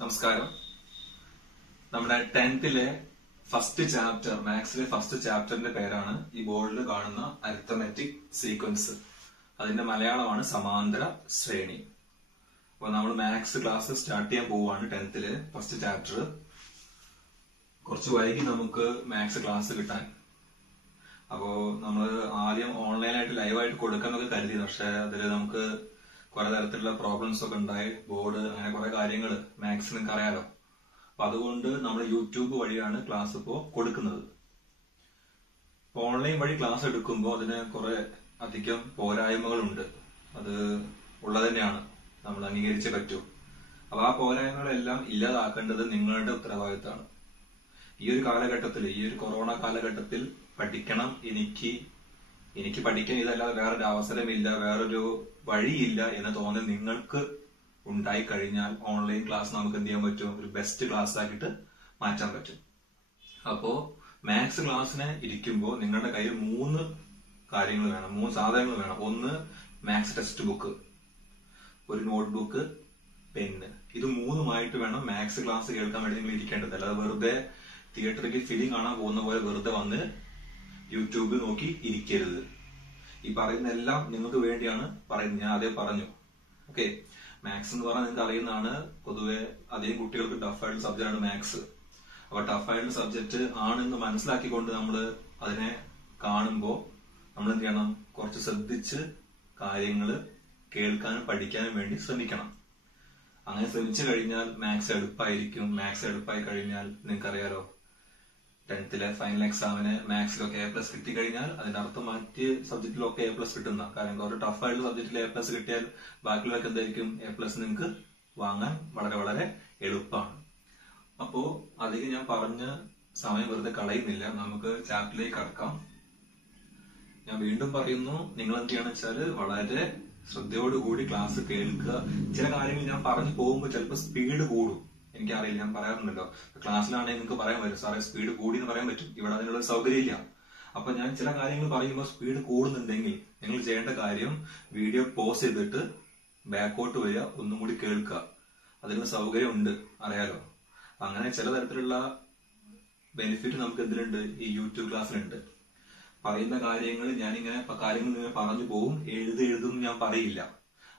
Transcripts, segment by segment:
നമസ്കാരം. നമ്മുടെ 10th first chapter, മാത്സിലെ first ചാപ്റ്ററിന്റെ പേരാണ് ഈ ബോർഡിൽ കാണുന്ന അരിത്തമെറ്റിക് സീക്വൻസ്. അതിന്റെ മലയാളമാണ് സമാന്തര ശ്രേണി. അപ്പൊ നമ്മൾ മാത്സ് ക്ലാസ് സ്റ്റാർട്ട് ചെയ്യാൻ പോവുകയാണ്. 10th first chapter. കുറച്ച് വൈകി നമുക്ക് മാത്സ് ക്ലാസ് കിട്ടാൻ. അപ്പോ നമ്മൾ ആദ്യം ഓൺലൈനായിട്ട് ലൈവായിട്ട് കൊടുക്കാന്നൊക്കെ കരുതി. പക്ഷെ അതിൽ നമുക്ക് കുറെ തരത്തിലുള്ള പ്രോബ്ലംസ് ഒക്കെ ഉണ്ടായി. ബോർഡ് അങ്ങനെ കുറെ കാര്യങ്ങൾ മാത്സ് നിങ്ങൾക്ക് അറിയാലോ. അപ്പൊ അതുകൊണ്ട് നമ്മൾ യൂട്യൂബ് വഴിയാണ് ക്ലാസ് ഇപ്പോ കൊടുക്കുന്നത്. ഓൺലൈൻ വഴി ക്ലാസ് എടുക്കുമ്പോൾ അതിന് കുറെ അധികം പോരായ്മകളുണ്ട്. അത് ഉള്ളത് തന്നെയാണ്, നമ്മൾ അംഗീകരിച്ചേ പറ്റൂ. അപ്പൊ ആ പോരായ്മകളെല്ലാം ഇല്ലാതാക്കേണ്ടത് നിങ്ങളുടെ ഉത്തരവാദിത്തമാണ്. ഈ ഒരു കാലഘട്ടത്തിൽ, ഈ ഒരു കൊറോണ കാലഘട്ടത്തിൽ പഠിക്കണം, എനിക്ക് പഠിക്കാൻ ഇതല്ലാതെ വേറൊരു അവസരമില്ല, വേറൊരു വഴിയില്ല എന്ന് തോന്നൽ നിങ്ങൾക്ക് ഉണ്ടായി കഴിഞ്ഞാൽ ഓൺലൈൻ ക്ലാസ് നമുക്ക് എന്ത് ചെയ്യാൻ പറ്റും? ഒരു ബെസ്റ്റ് ക്ലാസ് ആക്കിയിട്ട് മാറ്റാൻ പറ്റും. അപ്പോ മാത്സ് ക്ലാസ്സിന് ഇരിക്കുമ്പോൾ നിങ്ങളുടെ കയ്യിൽ 3 കാര്യങ്ങൾ വേണം, 3 സാധനങ്ങൾ വേണം. ഒന്ന് മാത്സ് ടെക്സ്റ്റ് ബുക്ക്, ഒരു നോട്ട്ബുക്ക്, പെന്ന്. ഇത് 3ഉമായിട്ട് വേണം മാത്സ് ക്ലാസ് കേൾക്കാൻ വേണ്ടി നിങ്ങൾ ഇരിക്കേണ്ടത്. അല്ലാതെ വെറുതെ തിയേറ്ററിൽ ഫിലിം കാണാൻ പോകുന്ന പോലെ വെറുതെ വന്ന് യൂട്യൂബ് നോക്കി ഇരിക്കരുത്. ഈ പറയുന്ന എല്ലാം നിങ്ങൾക്ക് വേണ്ടിയാണ് പറയുന്നത്. ഞാൻ അതേ പറഞ്ഞു. ഓക്കെ, മാത്സ് എന്ന് പറഞ്ഞാൽ നിങ്ങൾക്ക് അറിയുന്നതാണ്. പൊതുവെ അധികം കുട്ടികൾക്ക് ടഫായിട്ടുള്ള സബ്ജക്റ്റ് ആണ് മാത്സ്. അപ്പൊ ടഫായിട്ടുള്ള സബ്ജക്ട് ആണെന്ന് മനസ്സിലാക്കിക്കൊണ്ട് നമ്മൾ അതിനെ കാണുമ്പോൾ നമ്മൾ എന്ത് ചെയ്യണം? കുറച്ച് ശ്രദ്ധിച്ച് കാര്യങ്ങൾ കേൾക്കാനും പഠിക്കാനും വേണ്ടി ശ്രമിക്കണം. അങ്ങനെ ശ്രമിച്ചു കഴിഞ്ഞാൽ മാത്സ് എളുപ്പമായിരിക്കും. മാത്സ് എളുപ്പമായി കഴിഞ്ഞാൽ നിങ്ങൾക്കറിയാലോ, 10th ഫൈനൽ എക്സാമിന് മാത്സിലൊക്കെ A+ കിട്ടിക്കഴിഞ്ഞാൽ അതിന്റെ അർത്ഥം മറ്റ് സബ്ജക്റ്റിലൊക്കെ A+ കിട്ടുന്ന. കാരണം ഒരു ടഫായിട്ടുള്ള സബ്ജക്റ്റിൽ A+ കിട്ടിയാൽ ബാക്കിയുള്ളതൊക്കെ എന്തായിരിക്കും? A+ നിങ്ങൾക്ക് വാങ്ങാൻ വളരെ വളരെ എളുപ്പമാണ്. അപ്പോ അധികം ഞാൻ പറഞ്ഞ സമയം വെറുതെ കളയുന്നില്ല, നമുക്ക് ചാപ്റ്ററിലേക്ക് കടക്കാം. ഞാൻ വീണ്ടും പറയുന്നു, നിങ്ങൾ എന്ത് ചെയ്യണം വെച്ചാൽ വളരെ ശ്രദ്ധയോടുകൂടി ക്ലാസ് കേൾക്കുക. ചില കാര്യങ്ങൾ ഞാൻ പറഞ്ഞു പോകുമ്പോൾ ചിലപ്പോൾ സ്പീഡ് കൂടും. എനിക്കറിയില്ല, ഞാൻ പറയാറുണ്ടല്ലോ. ക്ലാസ്സിലാണെങ്കിൽ നിങ്ങൾക്ക് പറയാൻ പറ്റും, സാറേ സ്പീഡ് കൂടി എന്ന് പറയാൻ പറ്റും. ഇവിടെ അതിനുള്ള സൗകര്യം ഇല്ല. അപ്പൊ ഞാൻ ചില കാര്യങ്ങൾ പറയുമ്പോൾ സ്പീഡ് കൂടുന്നുണ്ടെങ്കിൽ നിങ്ങൾ ചെയ്യേണ്ട കാര്യം വീഡിയോ പോസ് ചെയ്തിട്ട് ബാക്കോട്ട് വരിക, ഒന്നും കൂടി കേൾക്കുക. അതിനുള്ള സൗകര്യം ഉണ്ട്, അറിയാലോ. അങ്ങനെ ചില തരത്തിലുള്ള ബെനിഫിറ്റ് നമുക്ക് എന്തിനുണ്ട്? ഈ യൂട്യൂബ് ക്ലാസ്സിലുണ്ട്. പറയുന്ന കാര്യങ്ങൾ ഞാനിങ്ങനെ കാര്യങ്ങൾ പറഞ്ഞു പോകും, എഴുതും ഞാൻ പറയില്ല.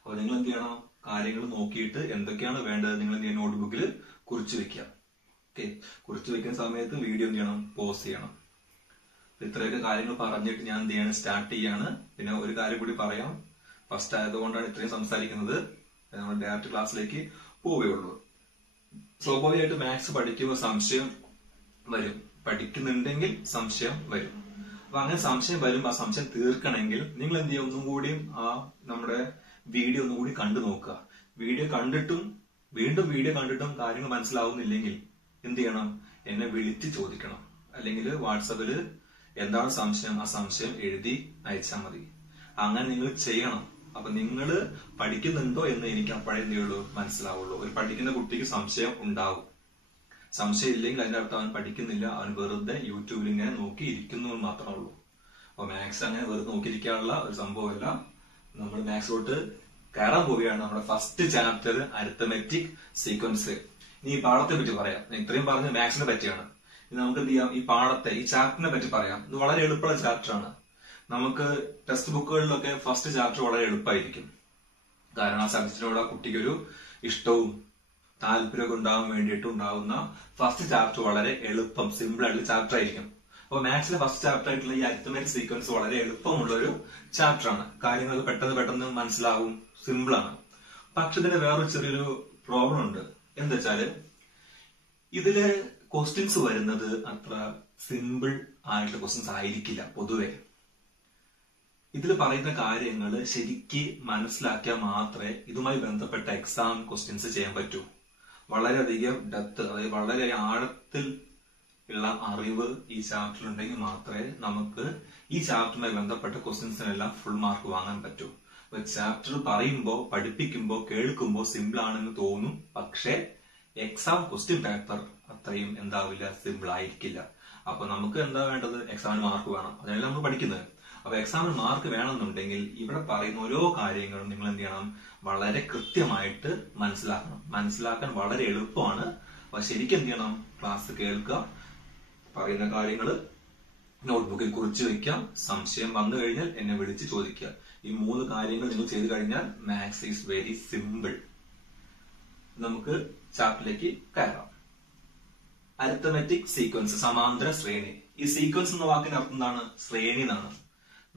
അപ്പൊ നിങ്ങൾ എന്ത് ചെയ്യണം? കാര്യങ്ങൾ നോക്കിയിട്ട് എന്തൊക്കെയാണ് വേണ്ടത് നിങ്ങൾ എന്ത് ചെയ്യണം? നോട്ട്ബുക്കിൽ കുറിച്ചു വെക്കുക. ഓക്കെ, കുറിച്ചു വെക്കുന്ന സമയത്ത് വീഡിയോ എന്ത് ചെയ്യണം? പോസ് ചെയ്യണം. ഇത്രയൊക്കെ കാര്യങ്ങൾ പറഞ്ഞിട്ട് ഞാൻ എന്ത് ചെയ്യണം? സ്റ്റാർട്ട് ചെയ്യാണ്. പിന്നെ ഒരു കാര്യം കൂടി പറയാം. ഫസ്റ്റ് ആയതുകൊണ്ടാണ് ഇത്രയും സംസാരിക്കുന്നത്. നമ്മൾ ഡയറക്റ്റ് ക്ലാസ്സിലേക്ക് പോവുകയുള്ളൂ. സ്വാഭാവികമായിട്ട് മാത്സ് പഠിക്കുമ്പോൾ സംശയം വരും. പഠിക്കുന്നുണ്ടെങ്കിൽ സംശയം വരും. അപ്പൊ അങ്ങനെ സംശയം വരുമ്പോൾ ആ സംശയം തീർക്കണമെങ്കിൽ നിങ്ങൾ എന്ത് ചെയ്യുക? ഒന്നും കൂടിയും നമ്മുടെ വീഡിയോ ഒന്നും കൂടി കണ്ടു നോക്കുക. വീഡിയോ കണ്ടിട്ടും വീണ്ടും വീഡിയോ കണ്ടിട്ടും കാര്യങ്ങൾ മനസ്സിലാവുന്നില്ലെങ്കിൽ എന്ത് ചെയ്യണം? എന്നെ വിളിച്ച് ചോദിക്കണം. അല്ലെങ്കിൽ വാട്സപ്പിൽ എന്താണ് സംശയം, ആ സംശയം എഴുതി അയച്ചാൽ മതി. അങ്ങനെ നിങ്ങൾ ചെയ്യണം. അപ്പൊ നിങ്ങൾ പഠിക്കുന്നുണ്ടോ എന്ന് എനിക്ക് അപ്പോഴേ എന്ത് ചെയ്യുള്ളൂ? മനസ്സിലാവുള്ളൂ. ഒരു പഠിക്കുന്ന കുട്ടിക്ക് സംശയം ഉണ്ടാവും. സംശയം ഇല്ലെങ്കിൽ അതിന്റെ അർത്ഥം അവൻ പഠിക്കുന്നില്ല, അവൻ വെറുതെ യൂട്യൂബിൽ ഇങ്ങനെ നോക്കി ഇരിക്കുന്നു എന്ന് മാത്രമേ ഉള്ളൂ. അപ്പൊ മാത്സ് അങ്ങനെ വെറുതെ നോക്കിയിരിക്കാനുള്ള ഒരു സംഭവമല്ല. നമ്മൾ മാത്സിലോട്ട് കയറാൻ പോവുകയാണ്. നമ്മുടെ ഫസ്റ്റ് ചാപ്റ്റർ അരിത്തമെറ്റിക് സീക്വൻസ്. ഇനി ഈ പാഠത്തെ പറ്റി പറയാം. ഇത്രയും പറഞ്ഞ് മാത്സിനെ പറ്റിയാണ്. ഇനി നമുക്ക് എന്ത് ചെയ്യാം? ഈ പാഠത്തെ, ഈ ചാപ്റ്ററിനെ പറ്റി പറയാം. ഇത് വളരെ എളുപ്പമുള്ള ചാപ്റ്ററാണ്. നമുക്ക് ടെക്സ്റ്റ് ബുക്കുകളിലൊക്കെ ഫസ്റ്റ് ചാപ്റ്റർ വളരെ എളുപ്പമായിരിക്കും. കാരണം ആ സബ്ജക്റ്റിനോട് ആ കുട്ടിക്കൊരു ഇഷ്ടവും താല്പര്യമൊക്കെ ഉണ്ടാകാൻ വേണ്ടിയിട്ട് ഉണ്ടാകുന്ന ഫസ്റ്റ് ചാപ്റ്റർ വളരെ എളുപ്പം, സിമ്പിൾ ആയിട്ടുള്ള ചാപ്റ്റർ ആയിരിക്കും. അപ്പൊ മാത്സിലെ ഫസ്റ്റ് ചാപ്റ്റർ ആയിട്ടുള്ള ഈ അരിത്തമെറ്റിക് സീക്വൻസ് വളരെ എളുപ്പമുള്ള ഒരു ചാപ്റ്റർ ആണ്. കാര്യങ്ങൾ പെട്ടെന്ന് മനസ്സിലാവും, സിമ്പിൾ ആണ്. പക്ഷെ ഇതിന് വേറൊരു ചെറിയൊരു പ്രോബ്ലം ഉണ്ട്. എന്താ വെച്ചാല് ഇതില് ക്വസ്റ്റ്യൻസ് വരുന്നത് അത്ര സിമ്പിൾ ആയിട്ടുള്ള ക്വസ്റ്റ്യൻസ് ആയിരിക്കില്ല. പൊതുവെ ഇതിൽ പറയുന്ന കാര്യങ്ങൾ ശരിക്ക് മനസ്സിലാക്കിയാൽ മാത്രമേ ഇതുമായി ബന്ധപ്പെട്ട എക്സാം ക്വസ്റ്റ്യൻസ് ചെയ്യാൻ പറ്റൂ. വളരെയധികം ഡെപ്ത്, അതായത് വളരെ ആഴത്തിൽ ഉള്ള അറിവ് ഈ ചാപ്റ്ററിൽ ഉണ്ടെങ്കിൽ മാത്രമേ നമുക്ക് ഈ ചാപ്റ്ററുമായി ബന്ധപ്പെട്ട ക്വസ്റ്റ്യൻസിനെല്ലാം ഫുൾ മാർക്ക് വാങ്ങാൻ പറ്റൂ. അപ്പൊ ചാപ്റ്റർ പറയുമ്പോൾ, പഠിപ്പിക്കുമ്പോൾ, കേൾക്കുമ്പോൾ സിമ്പിൾ ആണെന്ന് തോന്നും. പക്ഷെ എക്സാം ക്വസ്റ്റ്യൻ പേപ്പർ അത്രയും എന്താവില്ല, സിമ്പിൾ ആയിരിക്കില്ല. അപ്പൊ നമുക്ക് എന്താ വേണ്ടത്? എക്സാമിന് മാർക്ക് വേണം. അതിനെല്ലാം നമ്മൾ പഠിക്കുന്നത്. അപ്പൊ എക്സാമിന് മാർക്ക് വേണമെന്നുണ്ടെങ്കിൽ ഇവിടെ പറയുന്ന ഓരോ കാര്യങ്ങളും നിങ്ങൾ എന്ത് ചെയ്യണം, വളരെ കൃത്യമായിട്ട് മനസ്സിലാക്കണം. മനസ്സിലാക്കാൻ വളരെ എളുപ്പമാണ്. അപ്പൊ ശരിക്കും എന്ത് ചെയ്യണം, ക്ലാസ് കേൾക്കുക, പറയുന്ന കാര്യങ്ങൾ നോട്ട്ബുക്കിൽ കുറിച്ച് വെക്കാം. സംശയം വന്നു കഴിഞ്ഞാൽ എന്നെ വിളിച്ച് ചോദിക്കുക. ഈ 3 കാര്യങ്ങൾ നിങ്ങൾ ചെയ്തു കഴിഞ്ഞാൽ മാത്സ് ഈസ് വെരി സിമ്പിൾ. നമുക്ക് ചാപ്റ്ററിലേക്ക് കയറാം. അരിത്തമെറ്റിക് സീക്വൻസ്, സമാന്തര ശ്രേണി. ഈ സീക്വൻസ് എന്ന വാക്കിന്റെ അർത്ഥം എന്താണ്? ശ്രേണി എന്നാണ്.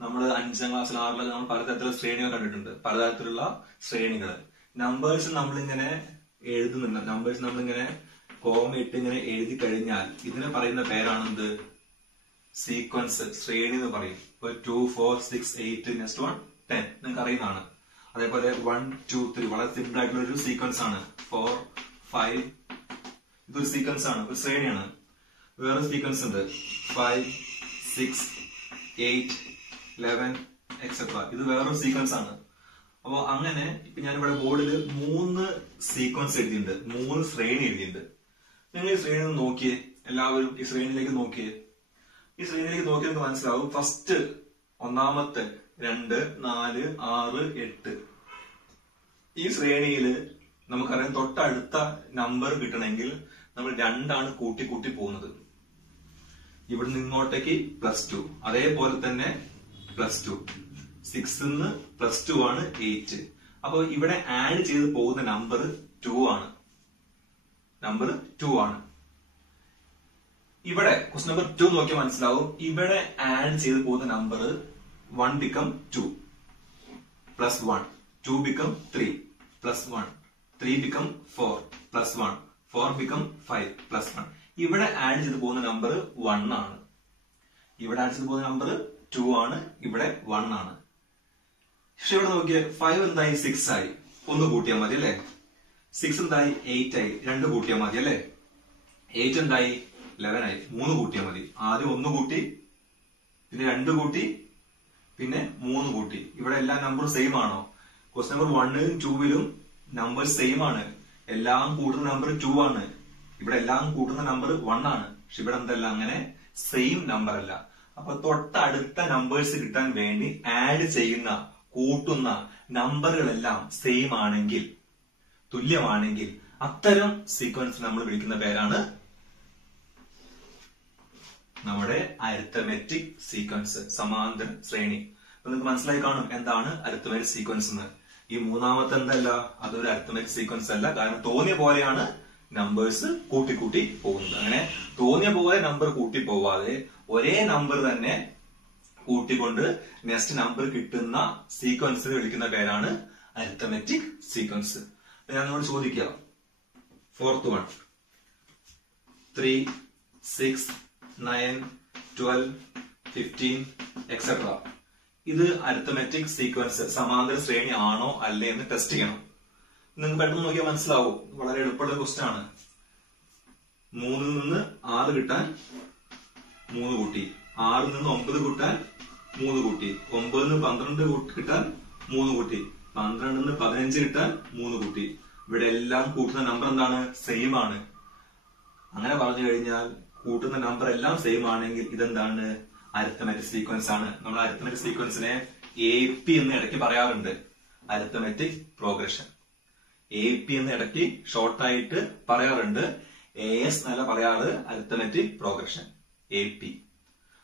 നമ്മൾ 5ാം ക്ലാസ്സിൽ 6ൽ നമ്മൾ പലതരത്തിലുള്ള ശ്രേണികൾ കണ്ടിട്ടുണ്ട്. പലതരത്തിലുള്ള ശ്രേണികൾ. നമ്പേഴ്സ് നമ്മളിങ്ങനെ എഴുതുന്നുണ്ട്. നമ്പേഴ്സ് നമ്മളിങ്ങനെ കോമ ഇട്ട് ഇങ്ങനെ എഴുതി കഴിഞ്ഞാൽ ഇതിനെ പറയുന്ന പേരാണെന്ത്? സീക്വൻസ്, ശ്രേണി എന്ന് പറയും. ഇപ്പൊ 2, 4, 6, 8, നെക്സ്റ്റ് 1, 10 നിങ്ങൾക്ക് അറിയുന്നതാണ്. അതേപോലെ 1, 2, 3 വളരെ സിമ്പിൾ ആയിട്ടുള്ള ഒരു സീക്വൻസ് ആണ്. 4, 5 ഇതൊരു സീക്വൻസ് ആണ്, ഒരു ശ്രേണിയാണ്. വേറെ സീക്വൻസ് ഉണ്ട് 5, 6, 8, 11 എക്സെട്ര. ഇത് വേറൊരു സീക്വൻസ് ആണ്. അപ്പൊ അങ്ങനെ ഇപ്പൊ ഞാനിവിടെ ബോർഡിൽ 3 സീക്വൻസ് എഴുതിയിട്ടുണ്ട്, 3 ശ്രേണി എഴുതിയിട്ടുണ്ട്. നിങ്ങൾ ഈ ശ്രേണി ഒന്ന് നോക്കിയേ, എല്ലാവരും ഈ ശ്രേണിയിലേക്ക് നോക്കിയേ. ഈ ശ്രേണിയിലേക്ക് നോക്കി നിങ്ങൾക്ക് മനസ്സിലാവും. ഫസ്റ്റ് ഒന്നാമത്തെ 2, 4, 6, 8 ഈ ശ്രേണിയില് നമുക്കറിയാം തൊട്ടടുത്ത നമ്പർ കിട്ടണമെങ്കിൽ നമ്മൾ 2 ആണ് കൂട്ടി കൂട്ടി പോകുന്നത്. ഇവിടെ നിങ്ങോട്ടേക്ക് +2, അതേപോലെ തന്നെ +2, 6 +2 ആണ് 8. അപ്പൊ ഇവിടെ ആഡ് ചെയ്ത് പോകുന്ന നമ്പർ 2 ആണ്. നമ്പർ 2 ആണ്. ഇവിടെ ക്വസ്റ്റ്യൻ നമ്പർ 2 നോക്കിയാൽ മനസ്സിലാവും. ഇവിടെ ആഡ് ചെയ്ത് പോകുന്ന number 1 become 2 +1, 2 become 3 +1, 3 become 4 +1, 4 become 5 +1. ഇവിടെ ആഡ് ചെയ്ത് പോകുന്ന നമ്പർ 1 ആണ്. ഇവിടെ ആഡ് ചെയ്ത് പോകുന്ന നമ്പർ 2 ആണ്. ഇവിടെ 1 ആണ്. പക്ഷെ ഇവിടെ നോക്കിയേ 5 എന്തായി? 6 ആയി. 1 കൂട്ടിയാൽ മതി അല്ലെ. 6 എന്തായി? 8 ആയി. 2 കൂട്ടിയാൽ മതി അല്ലെ. 8 എന്തായി? 11 ആയി. 3 കൂട്ടിയാൽ മതി. ആദ്യം 1 കൂട്ടി, പിന്നെ 2 കൂട്ടി, പിന്നെ 3 കൂട്ടി. ഇവിടെ എല്ലാ നമ്പറും സെയിം ആണോ? ക്വസ്റ്റ്യൻ നമ്പർ 1ലും 2ലും നമ്പർ സെയിം ആണ്. എല്ലാം കൂട്ടുന്ന നമ്പർ 2 ആണ്. ഇവിടെ എല്ലാം കൂട്ടുന്ന നമ്പർ 1 ആണ്. പക്ഷെ ഇവിടെ എന്തല്ല, അങ്ങനെ സെയിം നമ്പർ അല്ല. അപ്പൊ തൊട്ടടുത്ത നമ്പേഴ്സ് കിട്ടാൻ വേണ്ടി ആഡ് ചെയ്യുന്ന, കൂട്ടുന്ന നമ്പറുകളെല്ലാം സെയിം ആണെങ്കിൽ, തുല്യമാണെങ്കിൽ അത്തരം സീക്വൻസ് നമ്മൾ വിളിക്കുന്ന പേരാണ് നമ്മുടെ അരിത്തമെറ്റിക് സീക്വൻസ്, സമാന്തര ശ്രേണി. അപ്പൊ നിങ്ങൾക്ക് മനസ്സിലായി കാണും എന്താണ് അരിത്തമെറ്റിക് സീക്വൻസ് എന്ന്. ഈ മൂന്നാമത്തെ എന്തല്ല, അതൊരു അരിത്തമെറ്റിക് സീക്വൻസ് അല്ല. കാരണം തോന്നിയ പോലെയാണ് നമ്പേഴ്സ് കൂട്ടിക്കൂട്ടി പോകുന്നത്. അങ്ങനെ തോന്നിയ പോലെ നമ്പർ കൂട്ടി പോവാതെ ഒരേ നമ്പർ തന്നെ കൂട്ടിക്കൊണ്ട് നെക്സ്റ്റ് നമ്പർ കിട്ടുന്ന സീക്വൻസിനെ വിളിക്കുന്ന പേരാണ് അരിത്തമെറ്റിക് സീക്വൻസ്. ഞാൻ നിങ്ങളോട് ചോദിക്കാം, 4th one 3, 6, 9, 12, 15 എക്സെട്ര. ഇത് അരിത്തമെറ്റിക് സീക്വൻസ്, സമാന്തര ശ്രേണി ആണോ അല്ലേ എന്ന് ടെസ്റ്റ് ചെയ്യണം. നിങ്ങൾക്ക് പെട്ടെന്ന് നോക്കിയാൽ മനസ്സിലാവും. വളരെ എളുപ്പമുള്ള ക്വസ്റ്റ്യൻ ആണ്. 3ൽ നിന്ന് 6 കിട്ടാൻ 3 കൂട്ടി, 6ൽ നിന്ന് 9 കൂട്ടാൻ 3 കൂട്ടി, 9ൽ നിന്ന് 12 കിട്ടാൻ 3 കൂട്ടി, 12ൽ നിന്ന് 15 കിട്ടാൻ 3 കൂട്ടി. ഇവിടെ എല്ലാം കൂട്ടുന്ന നമ്പർ എന്താണ്? സെയിം ആണ്. അങ്ങനെ പറഞ്ഞു കഴിഞ്ഞാൽ കൂട്ടുന്ന നമ്പർ എല്ലാം സെയിം ആണെങ്കിൽ ഇതെന്താണ്? അരിത്തമെറ്റിക് സീക്വൻസ് ആണ്. നമ്മൾ അരിത്തമെറ്റിക് സീക്വൻസിനെ AP എന്ന് ഇടയ്ക്ക് പറയാറുണ്ട്. അരിത്തമെറ്റിക് പ്രോഗ്രഷൻ, AP എന്ന് ഇടയ്ക്ക് ഷോർട്ടായിട്ട് പറയാറുണ്ട്. AS എന്നല്ല പറയാറ്, അരിത്തമെറ്റിക് പ്രോഗ്രഷൻ, AP.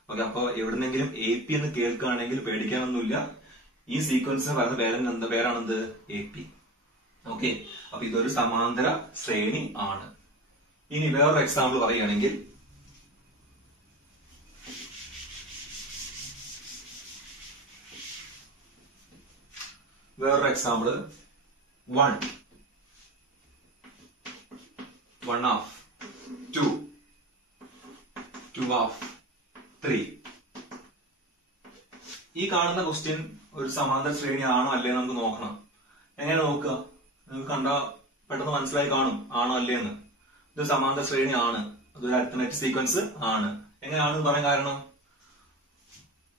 ഓക്കെ, അപ്പൊ എവിടുന്നെങ്കിലും AP എന്ന് കേൾക്കുകയാണെങ്കിൽ പേടിക്കാനൊന്നുമില്ല. ഈ സീക്വൻസിന് പറയുന്ന പേരാണെന്ത്? AP. ഓക്കെ, അപ്പൊ ഇതൊരു സമാന്തര ശ്രേണി ആണ്. ഇനി വേറൊരു എക്സാമ്പിൾ പറയുകയാണെങ്കിൽ, വേറൊരു എക്സാമ്പിൾ 1, 1/2, 2, 2/2, 3. ഈ കാണുന്ന ക്വസ്റ്റ്യൻ ഒരു സമാന്തര ശ്രേണി ആണോ അല്ലേ നമുക്ക് നോക്കണം. എങ്ങനെ നോക്കുക? നിങ്ങൾക്ക് കണ്ടാ പെട്ടെന്ന് മനസ്സിലായി കാണും ആണോ അല്ലേന്ന്. ഇത് സമാന്തര ശ്രേണി ആണ്, അതൊരു അരിത്തമെറ്റിക് സീക്വൻസ് ആണ്. എങ്ങനെയാണെന്ന് പറയാൻ കാരണം,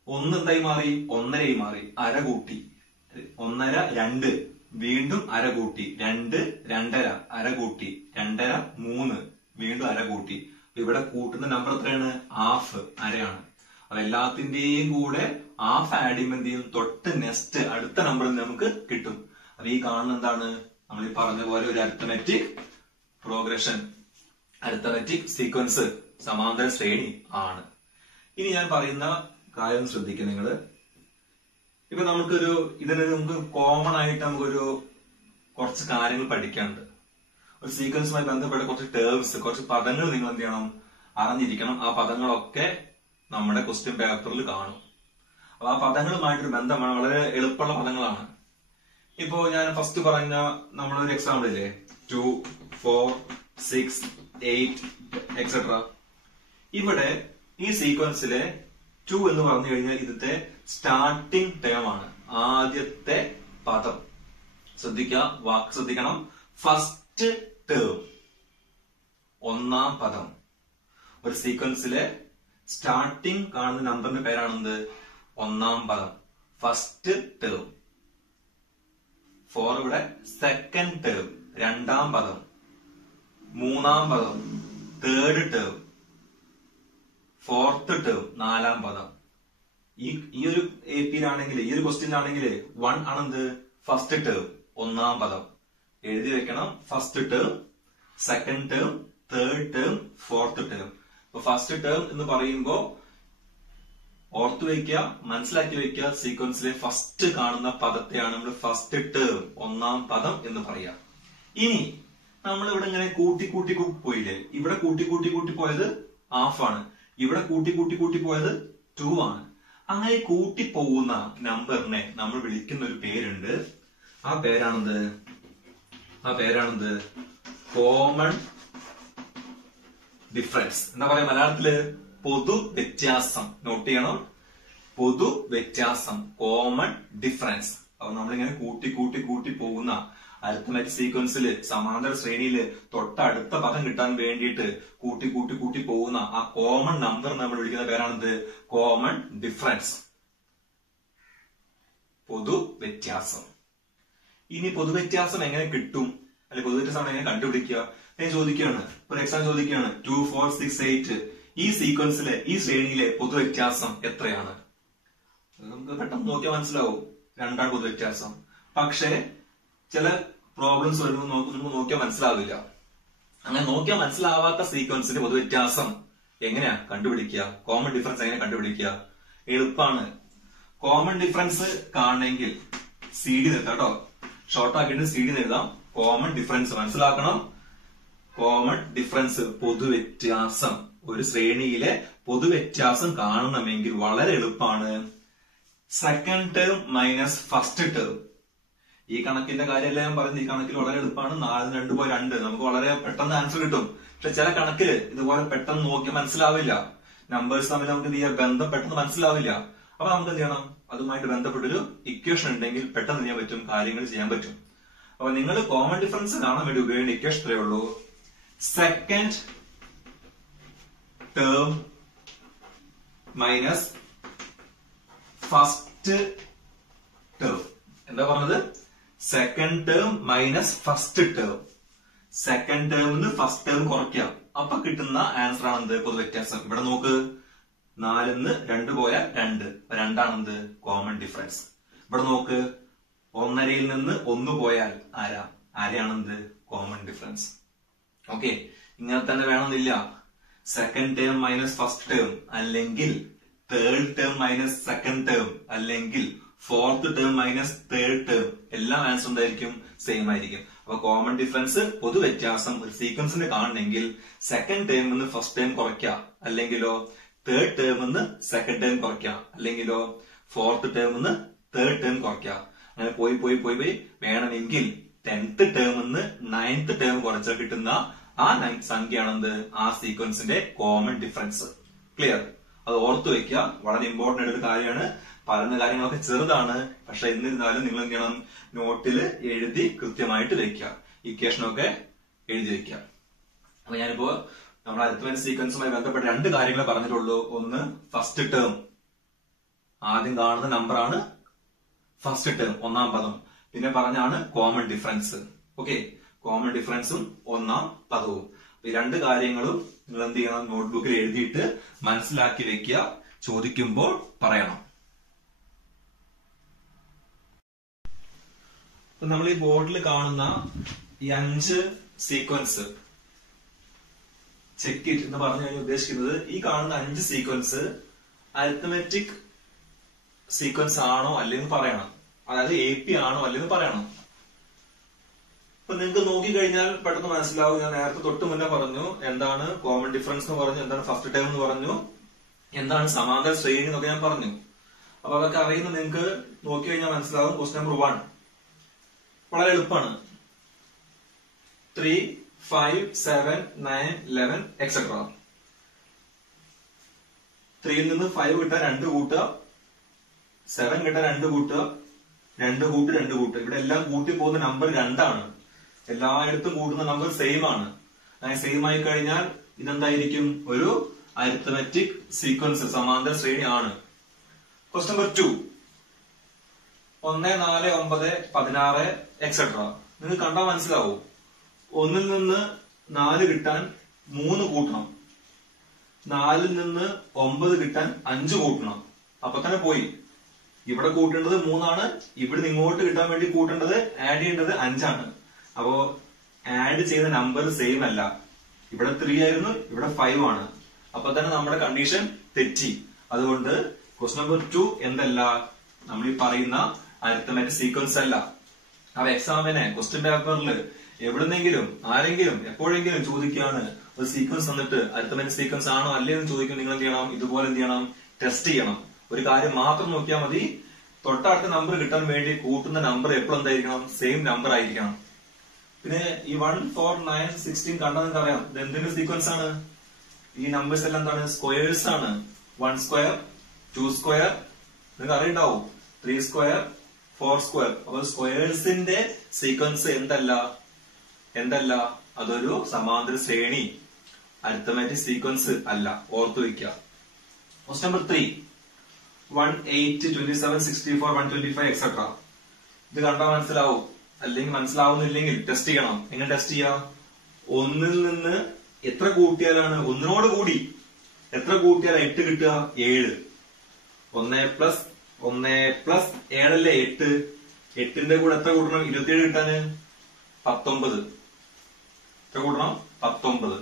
1 എന്തായി മാറി? 1.5 മാറി. അര കൂട്ടി, 1.5, 2, വീണ്ടും അര കൂട്ടി, 2, 2.5, അര കൂട്ടി, 2.5, 3, വീണ്ടും അര കൂട്ടി. ഇവിടെ കൂട്ടുന്ന നമ്പർ എത്രയാണ്? ഹാഫ്, അരയാണ്. അപ്പൊ എല്ലാത്തിന്റെയും കൂടെ ഹാഫ് ആഡ് ചെയ്യുമ്പോൾ എന്ത് ചെയ്യും, തൊട്ട് നെക്സ്റ്റ് അടുത്ത നമ്പറിൽ നമുക്ക് കിട്ടും. അപ്പൊ ഈ കാണുന്ന എന്താണ്, നമ്മൾ ഈ പറഞ്ഞ പോലെ ഒരു അരിത്തമെറ്റിക് പ്രോഗ്രഷൻ, അരിത്തമെറ്റിക് സീക്വൻസ്, സമാന്തര ശ്രേണി ആണ്. ഇനി ഞാൻ പറയുന്ന കാര്യം ശ്രദ്ധിക്കുക നിങ്ങള്. ഇപ്പൊ നമുക്കൊരു നമുക്ക് കോമൺ ആയിട്ട് നമുക്കൊരു കുറച്ച് കാര്യങ്ങൾ പഠിക്കാനുണ്ട്. ഒരു സീക്വൻസുമായി ബന്ധപ്പെട്ട കുറച്ച് ടേംസ്, കുറച്ച് പദങ്ങൾ നിങ്ങൾ എന്ത് ചെയ്യണം, അറിഞ്ഞിരിക്കണം. ആ പദങ്ങളൊക്കെ നമ്മുടെ ക്വസ്റ്റ്യൻ പേപ്പറിൽ കാണും. അപ്പൊ ആ പദങ്ങളുമായിട്ടൊരു ബന്ധമാണ്, വളരെ എളുപ്പമുള്ള പദങ്ങളാണ്. ഇപ്പോ ഞാൻ ഫസ്റ്റ് പറഞ്ഞ നമ്മളൊരു എക്സാമ്പിൾ ഇല്ലേ, 2, 4, 6, 8 എക്സെട്ര. ഇവിടെ ഈ സീക്വൻസിലെ 2 എന്ന് പറഞ്ഞു കഴിഞ്ഞാൽ ഇതിന്റെ സ്റ്റാർട്ടിംഗ് ടേം ആണ്, ആദ്യത്തെ പദം. വാക്ക് ശ്രദ്ധിക്കണം. ഫസ്റ്റ് ടേം, ഒന്നാം പദം. ഒരു സീക്വൻസിലെ സ്റ്റാർട്ടിംഗ് കാണുന്ന നമ്പറിന്റെ പേരാണെന്ത്, ഒന്നാം പദം, ഫസ്റ്റ് ടേം. 4 ഇവിടെ സെക്കൻഡ് ടേം, രണ്ടാം പദം. മൂന്നാം പദം, തേർഡ് ടേം. ഫോർത്ത് ടേം, നാലാം പദം. ഈ ഒരു APയിലാണെങ്കിൽ, ഈ ഒരു ക്വസ്റ്റ്യനിലാണെങ്കിൽ 1 ആണെന്ത്, ഫസ്റ്റ് ടേം, ഒന്നാം പദം. എഴുതി വെക്കണം. First term, second term, third term, fourth term. അപ്പൊ ഫസ്റ്റ് ടേം എന്ന് പറയുമ്പോ ഓർത്തു വയ്ക്കുക, മനസ്സിലാക്കി വയ്ക്കുക, സീക്വൻസിലെ ഫസ്റ്റ് കാണുന്ന പദത്തെയാണ് നമ്മൾ ഫസ്റ്റ് ടേം, ഒന്നാം പദം എന്ന് പറയാം. ഇനി നമ്മൾ ഇവിടെ ഇങ്ങനെ കൂട്ടി കൂട്ടി പോയില്ലേ, ഇവിടെ കൂട്ടി കൂട്ടി പോയത് ഹാഫ് ആണ്, ഇവിടെ കൂട്ടി കൂട്ടി പോയത് 2 ആണ്. അങ്ങനെ കൂട്ടി പോകുന്ന നമ്പറിനെ നമ്മൾ വിളിക്കുന്ന ഒരു പേരുണ്ട്. ആ പേരാണെന്ത്, കോമൺ ഡിഫറൻസ്. എന്താ പറയാ മലയാളത്തില്, പൊതു വ്യത്യാസം. നോട്ട് ചെയ്യണം, പൊതു വ്യത്യാസം, കോമൺ ഡിഫറൻസ്. അപ്പൊ നമ്മളിങ്ങനെ കൂട്ടി പോകുന്ന അരിത്തമെറ്റിക് സീക്വൻസില്, സമാന്തര ശ്രേണിയില് തൊട്ടടുത്ത പദം കിട്ടാൻ വേണ്ടിയിട്ട് കൂട്ടി പോകുന്ന ആ കോമൺ നമ്പർ നമ്മൾ വിളിക്കുന്ന പേരാണെന്ത്, കോമൺ ഡിഫറൻസ്, പൊതു വ്യത്യാസം. ഇനി പൊതുവ്യത്യാസം എങ്ങനെ കിട്ടും, അല്ലെ പൊതുവ്യത്യാസം എങ്ങനെ കണ്ടുപിടിക്കുക ഞാൻ ചോദിക്കുകയാണ്. ഒരു എക്സാം ചോദിക്കുകയാണ്, 2, 4, 6, 8 ഈ സീക്വൻസിലെ, ഈ ശ്രേണിയിലെ പൊതുവ്യത്യാസം എത്രയാണ്? നമുക്ക് പെട്ടെന്ന് നോക്കിയാൽ മനസ്സിലാവും, 2 ആണ് പൊതുവ്യത്യാസം. പക്ഷെ ചില പ്രോബ്ലംസ് വരുമ്പോൾ നമുക്ക് നോക്കിയാൽ മനസ്സിലാവില്ല. അങ്ങനെ നോക്കിയാൽ മനസ്സിലാവാത്ത സീക്വൻസിന്റെ പൊതുവ്യത്യാസം എങ്ങനെയാ കണ്ടുപിടിക്കുക, കോമൺ ഡിഫറൻസ് എങ്ങനെ കണ്ടുപിടിക്കുക? എളുപ്പമാണ്. കോമൺ ഡിഫറൻസ് കാണണമെങ്കിൽ CD നിർത്താം കേട്ടോ, ഷോർട്ട് ആക്കിയിട്ട് CD എഴുതാം. കോമൺ ഡിഫറൻസ് മനസ്സിലാക്കണം. കോമൺ ഡിഫറൻസ്, പൊതുവ്യത്യാസം, ഒരു ശ്രേണിയിലെ പൊതുവ്യത്യാസം കാണണമെങ്കിൽ വളരെ എളുപ്പമാണ്. Second term minus first term. ഈ കണക്കിന്റെ കാര്യമല്ല ഞാൻ പറയുന്നത്, ഈ കണക്കിൽ വളരെ എളുപ്പമാണ്. 4 2 2 നമുക്ക് വളരെ പെട്ടെന്ന് ആൻസർ കിട്ടും. പക്ഷെ ചില കണക്കില് ഇതുപോലെ പെട്ടെന്ന് നോക്കി മനസ്സിലാവില്ല. നമ്പേഴ്സ് തമ്മിൽ നമുക്ക് എന്ത് ചെയ്യാം, ബന്ധം പെട്ടെന്ന് മനസ്സിലാവില്ല. അപ്പൊ നമുക്ക് എന്ത് ചെയ്യണം, അതുമായിട്ട് ബന്ധപ്പെട്ടൊരു ഇക്വേഷൻ ഉണ്ടെങ്കിൽ പെട്ടെന്ന് ചെയ്യാൻ പറ്റും, കാര്യങ്ങൾ ചെയ്യാൻ പറ്റും. അപ്പൊ നിങ്ങൾ കോമൺ ഡിഫറൻസ് കാണാൻ വേണ്ടി ഉപയോഗിക്കുന്ന ഇക്വേഷൻ ഇത്രയേ ഉള്ളൂ. Second term minus first term. എന്താ പറഞ്ഞത്? Second term minus first term. Second ടേമിന് ഫസ്റ്റ് ടേം കുറയ്ക്കാം, അപ്പൊ കിട്ടുന്ന ആൻസർ ആണെന്ത്, പൊതുവ്യത്യാസം. ഇവിടെ നോക്ക്, 4 2 പോയാൽ 2, 2 ആണെന്ത്, കോമൺ ഡിഫറൻസ്. ഇവിടെ നോക്ക്, 1.5 1 പോയാൽ ആരെയാണെന്ത്, കോമൺ ഡിഫറൻസ്. ഓക്കെ, ഇങ്ങനെ തന്നെ വേണമെന്നില്ല. Second term minus first term, അല്ലെങ്കിൽ third term minus second term, അല്ലെങ്കിൽ fourth term minus third term, എല്ലാം ആൻസർ എന്തായിരിക്കും, സെയിം ആയിരിക്കും. അപ്പൊ കോമൺ ഡിഫറൻസ്, പൊതുവ്യത്യാസം ഒരു സീക്വൻസിന് കാണണമെങ്കിൽ സെക്കൻഡ് ടേം നിന്ന് ഫസ്റ്റ് ടേം കുറയ്ക്കാം, അല്ലെങ്കിലോ തേർഡ് ടേം നിന്ന് സെക്കൻഡ് ടേം കുറയ്ക്കാം, അല്ലെങ്കിലോ ഫോർത്ത് ടേം നിന്ന് തേർഡ് ടേം കുറയ്ക്കാം. അങ്ങനെ പോയി വേണമെങ്കിൽ 10th ടേം നിന്ന് 9th ടേം കുറച്ചാൽ കിട്ടുന്ന ആ സംഖ്യയാണെന്ത്, ആ സീക്വൻസിന്റെ കോമൺ ഡിഫറൻസ്. ക്ലിയർ? അത് ഓർത്തു വെക്കുക, വളരെ ഇമ്പോർട്ടന്റ് ആയിട്ട് ഒരു കാര്യമാണ്. പറയുന്ന കാര്യങ്ങളൊക്കെ ചെറുതാണ്, പക്ഷെ എന്നിരുന്നാലും നിങ്ങൾ എന്ത് ചെയ്യണം, നോട്ടില് എഴുതി കൃത്യമായിട്ട് വെക്കുക, ഇക്വേഷനൊക്കെ എഴുതി വെക്കുക. അപ്പൊ ഞാനിപ്പോ നമ്മൾ അരിത്മെറ്റിക് സീക്വൻസുമായി ബന്ധപ്പെട്ട 2 കാര്യങ്ങളെ പറഞ്ഞിട്ടുള്ളൂ. ഒന്ന്, ഫസ്റ്റ് ടേം, ആദ്യം കാണുന്ന നമ്പറാണ് ഫസ്റ്റ് ടേം, ഒന്നാം പദം. പിന്നെ പറഞ്ഞാണ് കോമൺ ഡിഫറൻസ്. ഓക്കെ, കോമൺ ഡിഫറൻസും ഒന്നാം പദവും. ഈ 2 കാര്യങ്ങളും നിങ്ങൾ എന്ത് ചെയ്യണം, നോട്ട്ബുക്കിൽ എഴുതിയിട്ട് മനസ്സിലാക്കി വെക്കുക, ചോദിക്കുമ്പോൾ പറയണം. നമ്മൾ ഈ ബോർഡിൽ കാണുന്ന ഈ 5 സീക്വൻസ് ചെക്ക് ഇറ്റ് എന്ന് പറഞ്ഞു കഴിഞ്ഞാൽ ഉദ്ദേശിക്കുന്നത് ഈ കാണുന്ന 5 സീക്വൻസ് അരിത്തമെറ്റിക് സീക്വൻസ് ആണോ അല്ലെന്ന് പറയണം. അതായത് AP ആണോ അല്ലെന്ന് പറയണം. അപ്പൊ നിങ്ങൾക്ക് നോക്കിക്കഴിഞ്ഞാൽ പെട്ടെന്ന് മനസ്സിലാവും. ഞാൻ നേരത്തെ തൊട്ട് മുന്നേ പറഞ്ഞു എന്താണ് കോമൺ ഡിഫറൻസ് എന്ന് പറഞ്ഞു, എന്താണ് ഫസ്റ്റ് ടേം എന്ന് പറഞ്ഞു, എന്താണ് സമാന്തര ശ്രേണി എന്നൊക്കെ ഞാൻ പറഞ്ഞു. അപ്പൊ അതൊക്കെ അറിയുന്ന നിങ്ങൾക്ക് നോക്കി കഴിഞ്ഞാൽ മനസ്സിലാവും. ക്വസ്റ്റ്യൻ നമ്പർ 1 വളരെ എളുപ്പമാണ്. 3, 5, 7, 9, 11 എക്സെട്ര. 3യിൽ നിന്ന് 5 കിട്ടാൻ 2 കൂട്ടുക, 7 കിട്ടാൻ 2 കൂട്ടുക, 2 കൂട്ട് 2 കൂട്ടുക. ഇവിടെ എല്ലാം കൂട്ടി പോകുന്ന നമ്പർ 2 ആണ്. എല്ലായിടത്തും കൂട്ടുന്ന നമ്പർ സെയിം ആണ്. അങ്ങനെ സെയിം ആയി കഴിഞ്ഞാൽ ഇതെന്തായിരിക്കും? ഒരു അരിത്തമെറ്റിക് സീക്വൻസ്, സമാന്തര ശ്രേണി ആണ്. Question number 2 1, 4, 9, 16 etcetera. നിങ്ങൾക്ക് കണ്ടാൽ മനസ്സിലാവും. 1ൽ നിന്ന് 4 കിട്ടാൻ 3 കൂട്ടണം, 4ൽ നിന്ന് 9 കിട്ടാൻ 5 കൂട്ടണം. അപ്പൊ തന്നെ പോയി. ഇവിടെ കൂട്ടേണ്ടത് 3 ആണ്, ഇവിടെ ഇങ്ങോട്ട് കിട്ടാൻ വേണ്ടി കൂട്ടേണ്ടത് ആഡ് ചെയ്യേണ്ടത് 5 ആണ്. അപ്പോ ആഡ് ചെയ്ത നമ്പർ സെയിം അല്ല. ഇവിടെ 3 ആയിരുന്നു, ഇവിടെ 5 ആണ്. അപ്പൊ തന്നെ നമ്മുടെ കണ്ടീഷൻ തെറ്റി. അതുകൊണ്ട് ക്വസ്റ്റ്യൻ നമ്പർ 2 എന്തല്ല? നമ്മൾ ഈ പറയുന്ന അരിത്തമെറ്റിക് സീക്വൻസ് അല്ല. അപ്പൊ എക്സാമിനെ ക്വസ്റ്റ്യൻ പേപ്പറിൽ എവിടുന്നെങ്കിലും ആരെങ്കിലും എപ്പോഴെങ്കിലും ചോദിക്കുകയാണ് ഒരു സീക്വൻസ് തന്നിട്ട് അരിത്തമെറ്റിക് സീക്വൻസ് ആണോ അല്ലേ എന്ന് ചോദിക്കും. നിങ്ങൾ എന്ത് ചെയ്യണം? ഇതുപോലെ എന്ത് ചെയ്യണം? ടെസ്റ്റ് ചെയ്യണം. ഒരു കാര്യം മാത്രം നോക്കിയാൽ മതി. തൊട്ടടുത്ത നമ്പർ കിട്ടാൻ വേണ്ടി കൂട്ടുന്ന നമ്പർ എപ്പോഴും എന്തായിരിക്കണം? സെയിം നമ്പർ ആയിരിക്കണം. പിന്നെ ഈ 1, 4, 9, 16 കണ്ടാൽ നിങ്ങൾക്ക് അറിയാം ഇത് എന്തിന്റെ സീക്വൻസ് ആണ്? ഈ നമ്പേഴ്സ് എല്ലാം എന്താണ്? സ്ക്വയേഴ്സ് ആണ്. 1 സ്ക്വയർ, 2 സ്ക്വയർ, നിങ്ങൾക്ക് അറിയുണ്ടാവും. 3 സ്ക്വയർ, 4 സ്ക്വയർ. അപ്പൊ സ്ക്വയേഴ്സിന്റെ സീക്വൻസ് എന്തല്ല? അതൊരു സമാന്തര ശ്രേണി, അരിത്തമെറ്റിക് സീക്വൻസ് അല്ല. ഓർത്തു വെക്കുക. Question number 3 1, 8, 27, 64, 125 etcetera. ഇത് കണ്ടാൽ മനസ്സിലാവും. അല്ലെങ്കിൽ മനസ്സിലാവുന്നില്ലെങ്കിൽ ടെസ്റ്റ് ചെയ്യണം. എങ്ങനെ ടെസ്റ്റ് ചെയ്യാം? 1ൽ നിന്ന് എത്ര കൂട്ടിയാലാണ്? 1നോട് കൂടി എത്ര കൂട്ടിയാൽ 8 കിട്ടുക? 7. 1 പ്ലസ് 7 അല്ലേ 8. 8ന്റെ കൂടെ എത്ര കൂട്ടണം? 27 കിട്ടാന് 19. എത്ര കൂട്ടണം? 19.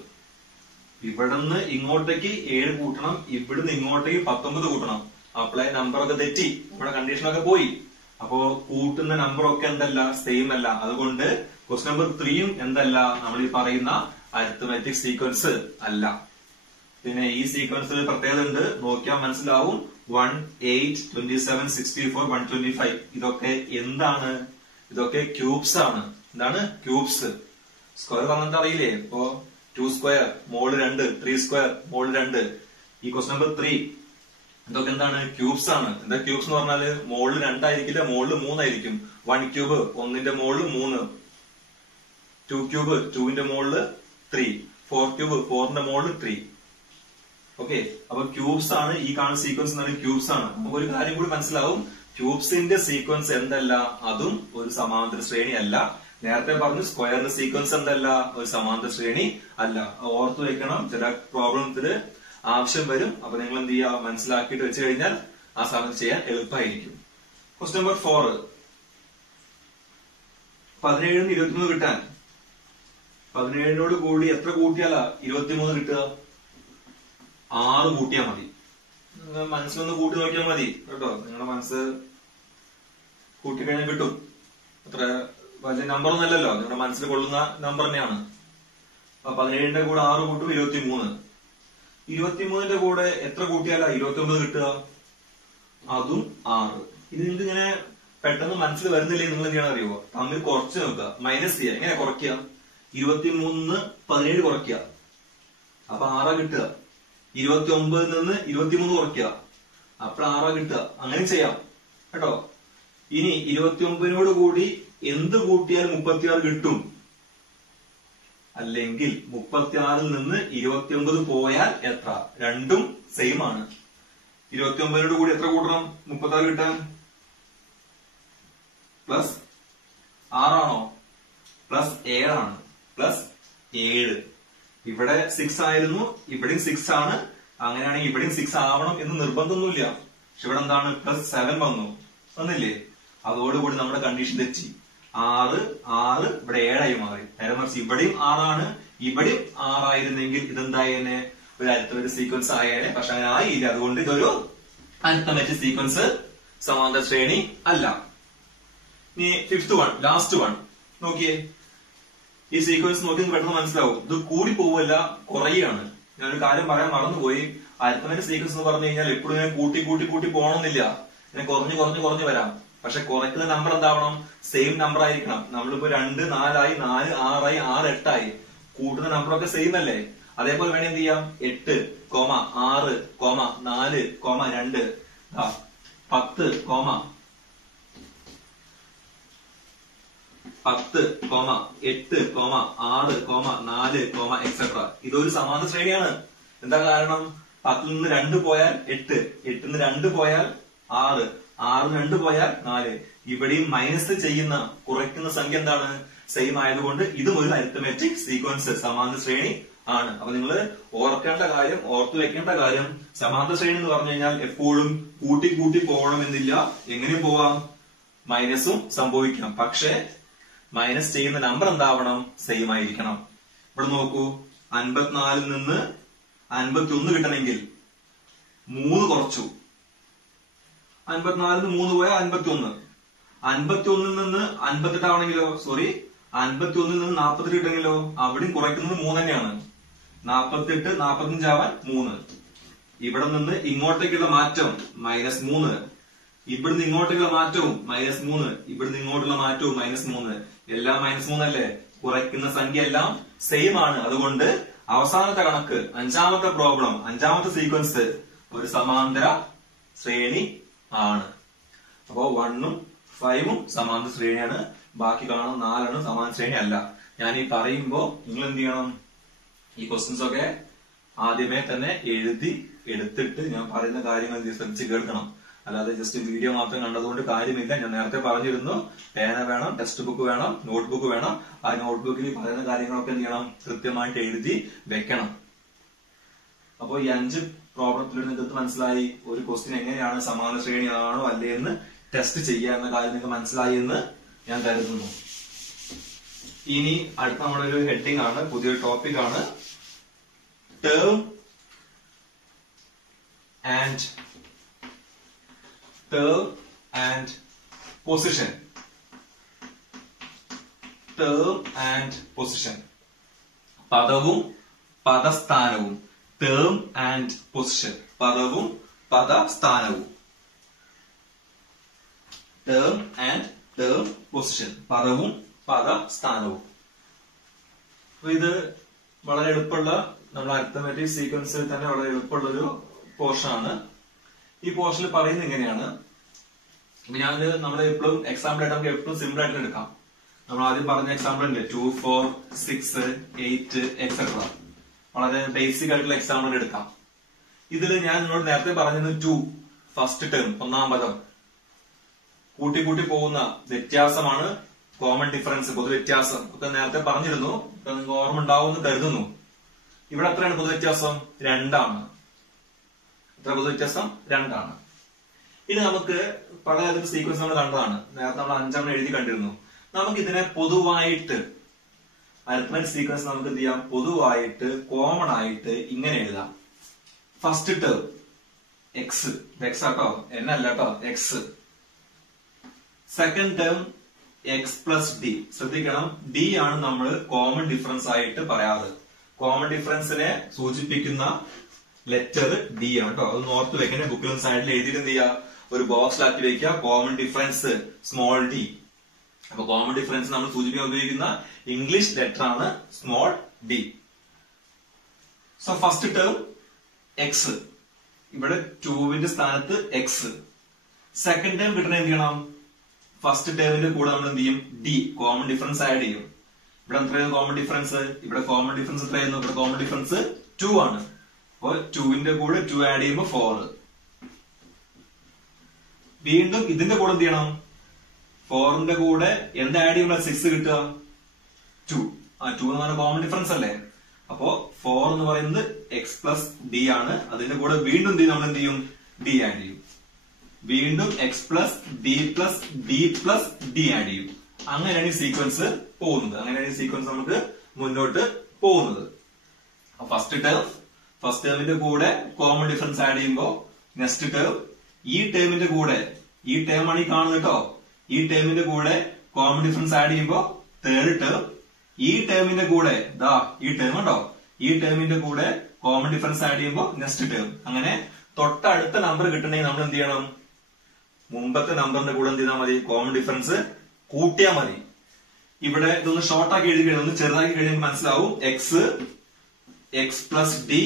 ഇവിടുന്ന് ഇങ്ങോട്ടേക്ക് 7 കൂട്ടണം, ഇവിടുന്ന് ഇങ്ങോട്ടേക്ക് 19 കൂട്ടണം. അപ്പോഴേ നമ്പറൊക്കെ തെറ്റി, നമ്മുടെ കണ്ടീഷനൊക്കെ പോയി. അപ്പോ കൂട്ടുന്ന നമ്പറൊക്കെ എന്തല്ല? സെയിം അല്ല. അതുകൊണ്ട് ക്വസ്റ്റ്യൻ നമ്പർ 3യും എന്തല്ല? നമ്മൾ ഈ പറയുന്ന അരിത്തമെറ്റിക് സീക്വൻസ് അല്ല. പിന്നെ ഈ സീക്വൻസിൽ പ്രത്യേകത ഉണ്ട്, നോക്കിയാൽ മനസ്സിലാവും. 1, 8, 27, 64, 125 ഇതൊക്കെ എന്താണ്? ഇതൊക്കെ ക്യൂബ്സ് ആണ്. എന്താണ്? ക്യൂബ്സ്. സ്ക്വയർ പറഞ്ഞിട്ട് അറിയില്ലേ? ഇപ്പോ 2 സ്ക്വയർ മോള് 2, 3 സ്ക്വയർ മോള് 2. ഈ ക്വസ്റ്റ്യൻ നമ്പർ 3 ഇതൊക്കെ എന്താണ്? ക്യൂബ്സ് ആണ്. എന്താ ക്യൂബ്സ് എന്ന് പറഞ്ഞാല്? മോളിൽ 2 ആയിരിക്കില്ല, മോളിൽ 3 ആയിരിക്കും. 1 ക്യൂബ് 1ന്റെ മുകളിൽ 3, 2 ക്യൂബ് 2ന്റെ മുകളിൽ 3, 4 ക്യൂബ് 4ന്റെ മുകളിൽ 3. ഓക്കെ, അപ്പൊ ക്യൂബ്സ് ആണ്. ഈ കാണുന്ന സീക്വൻസ് എന്ന് പറയുന്നത് ക്യൂബ്സ് ആണ്. നമുക്ക് ഒരു കാര്യം കൂടി മനസ്സിലാവും. ക്യൂബ്സിന്റെ സീക്വൻസ് എന്തല്ല? അതും ഒരു സമാന്തര ശ്രേണി അല്ല. നേരത്തെ പറഞ്ഞു സ്ക്വയറിന്റെ സീക്വൻസ് എന്തല്ല? ഒരു സമാന്തര ശ്രേണി അല്ല. ഓർത്തു വെക്കണം. ചില പ്രോബ്ലത്തിന് ആവശ്യം വരും. അപ്പൊ നിങ്ങൾ എന്ത് ചെയ്യുക? മനസ്സിലാക്കിയിട്ട് വെച്ച് കഴിഞ്ഞാൽ ആ സമയത്ത് ചെയ്യാൻ എളുപ്പമായിരിക്കും. ക്വസ്റ്റ്യൻ നമ്പർ 4 17 23 കിട്ടാൻ 17നോട് കൂടി എത്ര കൂട്ടിയാലാ 23 കിട്ടുക? 6 കൂട്ടിയാൽ മതി. മനസ്സിലൊന്ന് കൂട്ടി നോക്കിയാൽ മതി കേട്ടോ. നിങ്ങളുടെ മനസ്സ് കൂട്ടിക്കഴിഞ്ഞാൽ കിട്ടും. അത്ര വലിയ നമ്പർ ഒന്നല്ലല്ലോ, നിങ്ങളുടെ മനസ്സിൽ കൊള്ളുന്ന നമ്പർ തന്നെയാണ്. അപ്പൊ 17ന്റെ കൂടെ 6 കൂട്ടും 23. 23ന്റെ കൂടെ എത്ര കൂട്ടിയാലാ 29 കിട്ടുക? അതും 6. ഇത് നിങ്ങൾക്ക് ഇങ്ങനെ പെട്ടെന്ന് മനസ്സിൽ വരുന്നില്ലേ? നിങ്ങൾ എന്ത് ചെയ്യണം അറിയുമോ? തമ്മിൽ കുറച്ച് നോക്കുക, മൈനസ് ചെയ്യുക. എങ്ങനെ കുറയ്ക്കുക? 23 17 കുറയ്ക്കുക, അപ്പൊ 6 കിട്ടുക. 29 നിന്ന് 23 കുറയ്ക്കുക, അപ്പോൾ 6 കിട്ടുക. അങ്ങനെ ചെയ്യാം കേട്ടോ. ഇനി 29നോട് കൂടി എന്ത് കൂട്ടിയാൽ 36 കിട്ടും? അല്ലെങ്കിൽ 36ൽ നിന്ന് 29 പോയാൽ എത്ര? രണ്ടും സെയിം ആണ്. 29നോട് കൂടി എത്ര കൂട്ടണം 36 കിട്ടാൻ? പ്ലസ് 6 ആണോ? പ്ലസ് 7 ആണ്. പ്ലസ് 7. ഇവിടെ 6 ആയിരുന്നു, ഇവിടെയും 6 ആണ്. അങ്ങനെയാണെങ്കിൽ ഇവിടെയും 6 ആവണം എന്ന് നിർബന്ധമൊന്നുമില്ല. പക്ഷെ ഇവിടെ എന്താണ്? പ്ലസ് 7 വന്നില്ലേ? അതോടുകൂടി നമ്മുടെ കണ്ടീഷൻ തെറ്റി. 6 6 ഇവിടെ 7 മാറി. നേരെ മറിച്ച് ഇവിടെയും 6 ഇവിടെയും 6 ഇതെന്തായേനെ ഒരു അരിത്തമെറ്റിക് സീക്വൻസ് ആയേനെ. പക്ഷെ അങ്ങനെ ആയില്ല. അതുകൊണ്ട് ഇതൊരു അരിത്തമെറ്റിക് സീക്വൻസ് സമാന്തര ശ്രേണി അല്ല. ഇനി ഫിഫ്ത് വൺ, ലാസ്റ്റ് വൺ നോക്കിയേ. ഈ സീക്വൻസ് നോക്കി പെട്ടെന്ന് മനസ്സിലാവും ഇത് കൂടി പോവല്ല, കുറയാണ്. ഞാനൊരു കാര്യം പറയാൻ മറന്നുപോയി. അരിത്തമെറ്റിക് സീക്വൻസ് എന്ന് പറഞ്ഞു കഴിഞ്ഞാൽ എപ്പോഴും ഞാൻ കൂട്ടി കൂട്ടി കൂട്ടി പോകണമെന്നില്ല. ഞാൻ കുറഞ്ഞു വരാം. പക്ഷെ കുറയ്ക്കുന്ന നമ്പർ എന്താവണം? സെയിം നമ്പർ ആയിരിക്കണം. നമ്മളിപ്പോ 2 4 ആയി, 4 6 ആയി, 6 8 ആയി. കൂട്ടുന്ന നമ്പറൊക്കെ സെയിം അല്ലേ? അതേപോലെ വേണേ എന്ത് ചെയ്യാം? 8, 6, 4, 2, 10, 10, 8, 6, 4, എക്സെട്ര. ഇതൊരു സമാന്തര ശ്രേണിയാണ്. എന്താ കാരണം? 10 നിന്ന് 2 പോയാൽ 8, 8 നിന്ന് 2 പോയാൽ 6, 6 2 പോയാൽ 4. ഇവിടെയും മൈനസ് ചെയ്യുന്ന കുറയ്ക്കുന്ന സംഖ്യ എന്താണ്? സെയിം ആയതുകൊണ്ട് ഇതും ഒരു അരിത്തമെറ്റിക് സീക്വൻസ് സമാന്തര ശ്രേണി ആണ്. അപ്പൊ നിങ്ങൾ ഓർത്തു വെക്കേണ്ട കാര്യം സമാന്തര ശ്രേണി എന്ന് പറഞ്ഞു കഴിഞ്ഞാൽ എപ്പോഴും കൂട്ടി കൂട്ടി പോകണമെന്നില്ല. എങ്ങനെ പോവാം? മൈനസും സംഭവിക്കാം. പക്ഷെ മൈനസ് ചെയ്യുന്ന നമ്പർ എന്താവണം? സെയിം ആയിരിക്കണം. ഇവിടെ നോക്കൂ, 54 നിന്ന് 51 കിട്ടണമെങ്കിൽ 3 കുറച്ചു. 54 3 പോയാൽ 51. 51 നിന്ന് 58 ആവണെങ്കിലോ, 51 നിന്ന് 48 കിട്ടണമെങ്കിലോ അവിടെയും കുറയ്ക്കുന്നത് 3 തന്നെയാണ്. 48 45 ആവാൻ 3. ഇവിടെ നിന്ന് ഇങ്ങോട്ടേക്കുള്ള മാറ്റം -3. ഇവിടുന്ന് ഇങ്ങോട്ടേക്കുള്ള മാറ്റവും -3. ഇവിടുന്ന് ഇങ്ങോട്ടുള്ള മാറ്റവും -3. എല്ലാം -3 അല്ലേ? കുറയ്ക്കുന്ന സംഖ്യ എല്ലാം സെയിം ആണ്. അതുകൊണ്ട് അവസാനത്തെ കണക്ക്, 5ാമത്തെ പ്രോബ്ലം, 5ാമത്തെ സീക്വൻസ് ഒരു സമാന്തര ശ്രേണി ആണ്. അപ്പോ 1ഉം 5ഉം സമാന്തര ശ്രേണിയാണ്. ബാക്കി കാണുന്ന 4 സമാന്തര ശ്രേണി അല്ല. ഞാൻ ഈ പറയുമ്പോ നിങ്ങൾ എന്ത് ചെയ്യണം? ഈ ക്വസ്റ്റ്യൻസ് ഒക്കെ ആദ്യമേ തന്നെ എഴുതി എടുത്തിട്ട് ഞാൻ പറയുന്ന കാര്യങ്ങൾ ശ്രദ്ധിച്ച് കേൾക്കണം. അല്ലാതെ ജസ്റ്റ് വീഡിയോ മാത്രം കണ്ടതുകൊണ്ട് കാര്യമില്ല. ഞാൻ നേരത്തെ പറഞ്ഞിരുന്നു, പേന വേണം, ടെക്സ്റ്റ് ബുക്ക് വേണം, നോട്ട്ബുക്ക് വേണം. ആ നോട്ട്ബുക്കിൽ പറയുന്ന കാര്യങ്ങളൊക്കെ എന്ത് ചെയ്യണം? കൃത്യമായിട്ട് എഴുതി വെക്കണം. അപ്പോ ഈ 5 പ്രോബ്ലത്തിലൂടെ നിങ്ങൾക്ക് മനസ്സിലായി ഒരു ക്വസ്റ്റ്യൻ എങ്ങനെയാണ് സമാന്തര ശ്രേണി ആണോ അല്ലേ എന്ന് ടെസ്റ്റ് ചെയ്യുക എന്ന കാര്യം നിങ്ങൾക്ക് മനസ്സിലായി എന്ന് ഞാൻ കരുതുന്നു. ഇനി അടുത്ത നമ്മുടെ ഒരു ഹെഡിങ് ആണ്, പുതിയൊരു ടോപ്പിക് ആണ്, term and position. Term and position, പദവും പദസ്ഥാനവും. ടേം ആൻഡ് പൊസിഷൻ, പദവും പദസ്ഥാനവും. ടേം പൊസിഷൻ, പദവും പദസ്ഥാനവും. അപ്പൊ ഇത് വളരെ എളുപ്പമുള്ള, നമ്മുടെ അരിത്തമെറ്റിക് സീക്വൻസിൽ തന്നെ വളരെ എളുപ്പമുള്ള ഒരു പോർഷൻ ആണ്. ഈ പോർഷനിൽ പറയുന്നത് എങ്ങനെയാണ്? ഇപ്പൊ ഞാൻ നമ്മൾ എപ്പോഴും എക്സാമ്പിൾ ആയിട്ട് നമുക്ക് എപ്പോഴും സിമ്പിൾ ആയിട്ട് എടുക്കാം. നമ്മൾ ആദ്യം പറഞ്ഞ എക്സാമ്പിൾ ഉണ്ട്, 2, 4, 6, 8 എക്സെട്ര. വളരെ ബേസിക് ആയിട്ടുള്ള എക്സാമ്പിൾ എടുക്കാം. ഇതിൽ ഞാൻ നിങ്ങളോട് നേരത്തെ പറഞ്ഞത് 2 ഫസ്റ്റ് ടേം, 1ാം പദം കൂട്ടി കൂട്ടി പോകുന്ന വ്യത്യാസമാണ് കോമൺ ഡിഫറൻസ്, പൊതു വ്യത്യാസം ഒക്കെ നേരത്തെ പറഞ്ഞിരുന്നു. നിങ്ങൾക്ക് ഓർമ്മ ഉണ്ടാവുമെന്ന് കരുതുന്നു. ഇവിടെ എത്രയാണ് പൊതു വ്യത്യാസം? 2 ആണ്. എത്ര പൊതു വ്യത്യാസം? 2 ആണ്. ഇനി നമുക്ക് പലതരം സീക്വൻസ് നമ്മൾ കണ്ടതാണ്. നേരത്തെ നമ്മൾ 5 എഴുതി കണ്ടിരുന്നു. നമുക്ക് ഇതിനെ പൊതുവായിട്ട് അരിത്മെറ്റിക് സീക്വൻസ് നമുക്ക് എന്ത് ചെയ്യാം? പൊതുവായിട്ട് കോമൺ ആയിട്ട് ഇങ്ങനെ എഴുതാം. ഫസ്റ്റ് ടേം എക്സ്, എക്സ് ആട്ടോ, എൻ അല്ല കേട്ടോ, X. Second term X plus D. ശ്രദ്ധിക്കണം, ഡി ആണ് നമ്മൾ കോമൺ ഡിഫറൻസ് ആയിട്ട് പറയാറ്. കോമൺ ഡിഫറൻസിനെ സൂചിപ്പിക്കുന്ന ലെറ്റർ ഡി ആണ് കേട്ടോ. അത് ഓർത്ത് വെക്കണേ. ബുക്കിലും സൈഡിൽ എഴുതിയിട്ട് എന്ത് ചെയ്യുക? ഒരു ബോക്സിലാക്കി വെക്കുക. Common difference small D. അപ്പൊ കോമൺ ഡിഫറൻസ് നമ്മൾ സൂചിപ്പിക്കാൻ ഉപയോഗിക്കുന്ന ഇംഗ്ലീഷ് ലെറ്റർ ആണ് small D. So first term X, ഇവിടെ 2വിന്റെ സ്ഥാനത്ത് എക്സ്. സെക്കൻഡ് ടേം കിട്ടണ എന്ത് ചെയ്യണം? ഫസ്റ്റ് ടേമിന്റെ കൂടെ നമ്മൾ എന്ത് ചെയ്യും? ഡി, കോമൺ ഡിഫറൻസ് ആഡ് ചെയ്യും. ഇവിടെ എത്രയായിരുന്നു കോമൺ ഡിഫറൻസ്? ഇവിടെ കോമൺ ഡിഫറൻസ് എത്രയായിരുന്നു? ഇവിടെ കോമൺ ഡിഫറൻസ് 2 ആണ്. അപ്പൊ 2വിന്റെ കൂടെ 2 ആഡ് ചെയ്യുമ്പോൾ 4. വീണ്ടും ഇതിന്റെ കൂടെ എന്ത് ചെയ്യണം? 4ന്റെ കൂടെ എന്ത് ആഡ് ചെയ്യുമ്പോൾ 6 കിട്ടുക? 2. 2 എന്ന് പറഞ്ഞാൽ കോമൺ ഡിഫറൻസ് അല്ലേ? അപ്പോ 4 എന്ന് പറയുന്നത് എക്സ് പ്ലസ് ഡി ആണ്. അതിന്റെ കൂടെ വീണ്ടും നമ്മൾ എന്ത് ചെയ്യും? ഡി ആഡ് ചെയ്യും. വീണ്ടും X plus D plus D plus D add ചെയ്യും. അങ്ങനെയാണ് ഈ സീക്വൻസ് പോകുന്നത്. അങ്ങനെയാണ് ഈ സീക്വൻസ് നമുക്ക് മുന്നോട്ട് പോകുന്നത്. ഫസ്റ്റ് ടേമിന്റെ കൂടെ കോമൺ ഡിഫറൻസ് ആഡ് ചെയ്യുമ്പോൾ നെക്സ്റ്റ് ടേം, ഈ ടേമിന്റെ കൂടെ, ഈ ടേം ആണ് ഈ കാണുന്നത് കേട്ടോ, ഈ ടേമിന്റെ കൂടെ കോമൺ ഡിഫറൻസ് ആഡ് ചെയ്യുമ്പോൾ തേർഡ് ടേം, ഈ ടേമിന്റെ കൂടെ ഈ ടേം ഉണ്ടോ, ഈ ടേമിന്റെ കൂടെ കോമൺ ഡിഫറൻസ് ആഡ് ചെയ്യുമ്പോൾ നെക്സ്റ്റ് ടേം. അങ്ങനെ തൊട്ടടുത്ത നമ്പർ കിട്ടണമെങ്കിൽ നമ്മൾ എന്ത് ചെയ്യണം, മുമ്പത്തെ നമ്പറിന്റെ കൂടെ എന്ത് ചെയ്താൽ മതി, കോമൺ ഡിഫറൻസ് കൂട്ടിയാൽ മതി. ഇവിടെ ഇതൊന്ന് ഷോർട്ട് ആക്കി എഴുതി കഴിയുമ്പോൾ, ഒന്ന് ചെറുതാക്കി കഴിയുമ്പോൾ മനസ്സിലാവും. X plus D,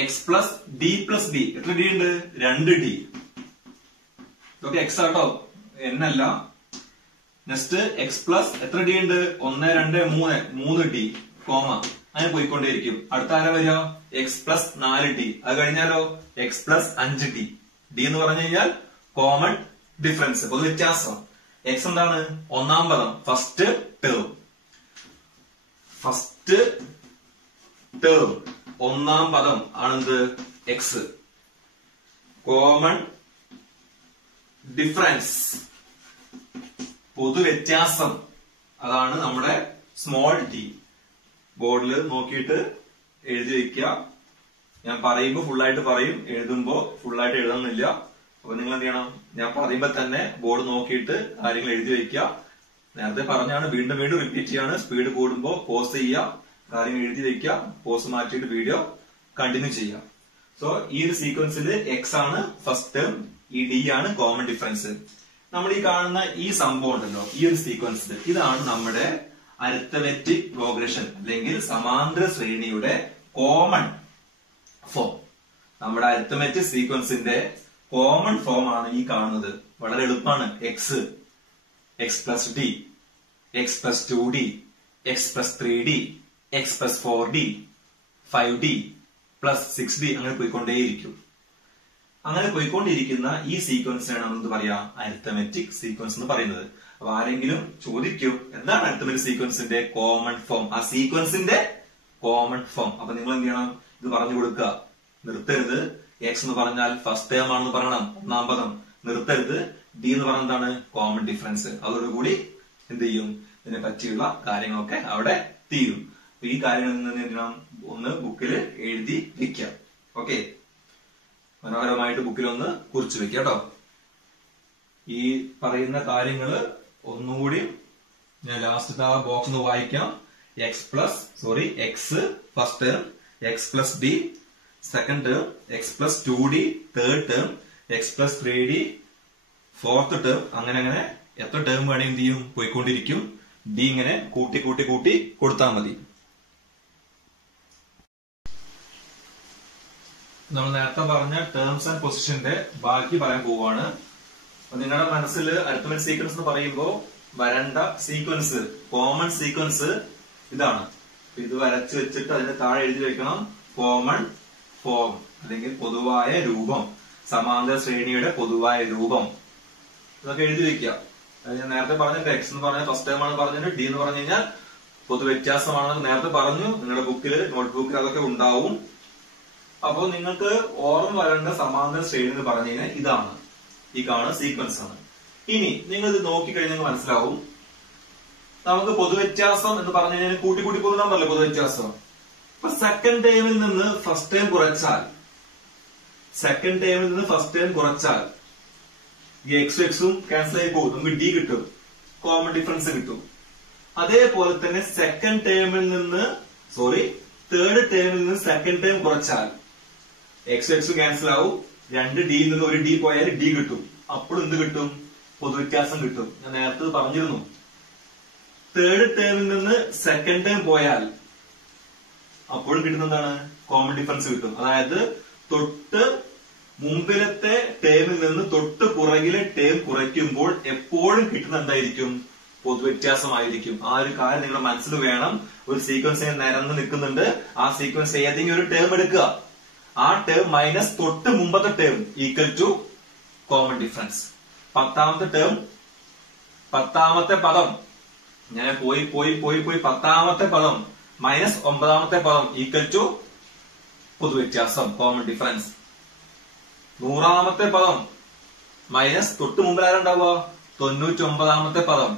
X plus D plus D. എത്ര ഡി ഉണ്ട്? 2D. ഇതൊക്കെ എക്സ് ആട്ടോ, എൻ അല്ല. നെക്സ്റ്റ് എക്സ് പ്ലസ് എത്ര ഡി ഉണ്ട്? 1, 2, 3D, കോമ. അങ്ങനെ പോയിക്കൊണ്ടേയിരിക്കും. അടുത്ത ആരാ വരിക? X plus 4D. അത് കഴിഞ്ഞാലോ എക്സ് പ്ലസ് 5D. ഡി എന്ന് പറഞ്ഞു കഴിഞ്ഞാൽ കോമൺ ഡിഫറൻസ്, പൊതു വ്യത്യാസം. എക്സ് എന്താണ്? ഒന്നാം പദം, ഫസ്റ്റ് ടേം. ഫസ്റ്റ് ടേം ഒന്നാം പദം ആണെന്ത്? എക്സ്. കോമൺ ഡിഫറൻസ്, പൊതു വ്യത്യാസം, അതാണ് നമ്മുടെ സ്മോൾ ടി. ബോർഡിൽ നോക്കിയിട്ട് എഴുതി വെക്കുക. ഞാൻ പറയുമ്പോ ഫുള്ളായിട്ട് പറയും, എഴുതുമ്പോ ഫുള്ളായിട്ട് എഴുതുന്നില്ല. അപ്പൊ നിങ്ങൾ എന്ത് ചെയ്യണം, ഞാൻ പറയുമ്പോ തന്നെ ബോർഡ് നോക്കിയിട്ട് കാര്യങ്ങൾ എഴുതി വെക്കുക. നേരത്തെ പറഞ്ഞാണ്, വീണ്ടും വീണ്ടും റിപ്പീറ്റ് ചെയ്യാണ്. സ്പീഡ് കൂടുമ്പോ പോസ് ചെയ്യുക, കാര്യങ്ങൾ എഴുതി വെക്കുക, പോസ് മാറ്റിയിട്ട് വീഡിയോ കണ്ടിന്യൂ ചെയ്യാം. സോ ഈ ഒരു സീക്വൻസിൽ എക്സ് ആണ് ഫസ്റ്റ് ടേം, ഈ ഡി ആണ് കോമൺ ഡിഫറൻസ്. നമ്മൾ ഈ കാണുന്ന ഈ സംഭവം ഉണ്ടല്ലോ, ഈ ഒരു സീക്വൻസ്, ഇതാണ് നമ്മുടെ അരിത്തമെറ്റിക് പ്രോഗ്രഷൻ അല്ലെങ്കിൽ സമാന്തര ശ്രേണിയുടെ കോമൺ ഫോം. നമ്മുടെ അരിത്തമെറ്റിക് സീക്വൻസിന്റെ കോമൺ ഫോം ആണ് ഈ കാണുന്നത്. വളരെ എളുപ്പമാണ്. X plus D, X plus 2D, X plus 3D, X plus 4D, 5D plus 6D, അങ്ങനെ പോയിക്കൊണ്ടേയിരിക്കും. അങ്ങനെ പോയിക്കൊണ്ടിരിക്കുന്ന ഈ സീക്വൻസിനാണ് നമ്മൾ എന്ത് പറയാ, അരിത്തമെറ്റിക് സീക്വൻസ് എന്ന് പറയുന്നത്. അപ്പൊ ആരെങ്കിലും ചോദിക്കും, എന്താണ് അരിത്തമെറ്റിക് സീക്വൻസിന്റെ കോമൺ ഫോം? ആ സീക്വൻസിന്റെ കോമൺ ഫോം. അപ്പൊ നിങ്ങൾ എന്ത് ചെയ്യണം, ഇത് പറഞ്ഞു കൊടുക്കുക. നിർത്തരുത്. എക്സ് എന്ന് പറഞ്ഞാൽ ഫസ്റ്റ് ടേം ആണെന്ന് പറയണം, ഒന്നാം പദം. നിർത്തരുത്. ഡി എന്ന് പറഞ്ഞാൽ എന്താണ്? Common difference. അതോടുകൂടി എന്ത് ചെയ്യും, ഇതിനെ പറ്റിയുള്ള കാര്യങ്ങളൊക്കെ അവിടെ തീരും. അപ്പൊ ഈ കാര്യങ്ങളിൽ നിന്ന് എന്ത് ചെയ്യണം, ഒന്ന് ബുക്കിൽ എഴുതി വെക്കാം. ഓക്കെ, മനോഹരമായിട്ട് ബുക്കിൽ ഒന്ന് കുറിച്ച് വെക്കുക കേട്ടോ. ഈ പറയുന്ന കാര്യങ്ങള് ഒന്നുകൂടി ഞാൻ ലാസ്റ്റ് ആ ബോക്സ് ഒന്ന് വായിക്കാം. X first term, X plus D second term, X plus 2D third term, X plus 3D fourth term. അങ്ങനെ അങ്ങനെ എത്ര ടേം വേണമെങ്കിൽ എന്ത് ചെയ്യും, പോയിക്കൊണ്ടിരിക്കും. ഡി ഇങ്ങനെ കൂട്ടി കൂട്ടി കൂട്ടി കൊടുത്താൽ മതി. നമ്മൾ നേരത്തെ പറഞ്ഞ ടേംസ് ആൻഡ് പൊസിഷന്റെ ബാക്കി പറയാൻ പോവാണ്. നിങ്ങളുടെ മനസ്സിൽ അരിത്തമെറ്റിക് സീക്വൻസ് എന്ന് പറയുമ്പോൾ വരേണ്ട സീക്വൻസ്, കോമൺ സീക്വൻസ് ഇതാണ്. ഇത് വരച്ചു വെച്ചിട്ട് അതിന്റെ താഴെ എഴുതി വെക്കണം കോമൺ ഫോം അല്ലെങ്കിൽ പൊതുവായ രൂപം, സമാന്തര ശ്രേണിയുടെ പൊതുവായ രൂപം. ഇതൊക്കെ എഴുതി വെക്കുക. ഞാൻ നേരത്തെ പറഞ്ഞിട്ട് എക്സ് എന്ന് പറഞ്ഞാൽ ഫസ്റ്റ് ടൈം ആണ് പറഞ്ഞത്, ഡി എന്ന് പറഞ്ഞു കഴിഞ്ഞാൽ പൊതു വ്യത്യാസമാണെന്ന് നേരത്തെ പറഞ്ഞു. നിങ്ങളുടെ ബുക്കില് നോട്ട്ബുക്കിൽ അതൊക്കെ ഉണ്ടാവും. അപ്പൊ നിങ്ങൾക്ക് ഓർമ്മ വരേണ്ട സമാന്തര ശ്രേണി എന്ന് പറഞ്ഞു കഴിഞ്ഞാൽ ഇതാണ്, ഈ കാണുന്ന സീക്വൻസ് ആണ്. ഇനി നിങ്ങൾ ഇത് നോക്കിക്കഴിഞ്ഞാൽ മനസ്സിലാവും, നമുക്ക് പൊതുവ്യത്യാസം എന്ന് പറഞ്ഞു കഴിഞ്ഞാൽ കൂട്ടി കൂട്ടി പോകുന്നതാണല്ലോ പൊതുവ്യത്യാസം. അപ്പൊ സെക്കൻഡ് ടേമിൽ നിന്ന് ഫസ്റ്റ് ടൈം കുറച്ചാൽ, ഈ എക്സും ക്യാൻസൽ ആയി പോകും, നമുക്ക് ഡി കിട്ടും, കോമൺ ഡിഫറൻസ് കിട്ടും. അതേപോലെ തന്നെ തേർഡ് ടേമിൽ നിന്ന് സെക്കൻഡ് ടേം കുറച്ചാൽ എക്സും ക്യാൻസൽ ആവും, 2Dയിൽ നിന്ന് 1D പോയാൽ ഡി കിട്ടും. അപ്പോൾ എന്ത് കിട്ടും, പൊതുവ്യത്യാസം കിട്ടും. ഞാൻ നേരത്തെ പറഞ്ഞിരുന്നു. തേർഡ് ടേമിൽ നിന്ന് സെക്കൻഡ് ടേം പോയാൽ അപ്പോഴും കിട്ടുന്ന എന്താണ്, കോമൺ ഡിഫറൻസ് കിട്ടും. അതായത് തൊട്ട് മുമ്പിലത്തെ ടേമിൽ നിന്ന് തൊട്ട് പുറകിലെ ടേം കുറയ്ക്കുമ്പോൾ എപ്പോഴും കിട്ടുന്ന എന്തായിരിക്കും, പൊതുവ്യത്യാസമായിരിക്കും. ആ ഒരു കാര്യം നിങ്ങളുടെ മനസ്സിൽ വേണം. ഒരു സീക്വൻസ് നിരന്ന് നിൽക്കുന്നുണ്ട്, ആ സീക്വൻസ് ഏതെങ്കിലും ഒരു ടേം എടുക്കുക, ആ ടേം മൈനസ് തൊട്ട് മുമ്പത്തെ term equal to common difference. പത്താമത്തെ പദം ഇങ്ങനെ പോയി 10ാമത്തെ പദം മൈനസ് 9ാമത്തെ പദം ഈക്വൽ ടു പൊതുവ്യത്യാസം, കോമൺ ഡിഫറൻസ്. 100ാമത്തെ പദം മൈനസ് തൊട്ട് മുമ്പിൽ ആരുണ്ടാവുക, 99ാമത്തെ പദം,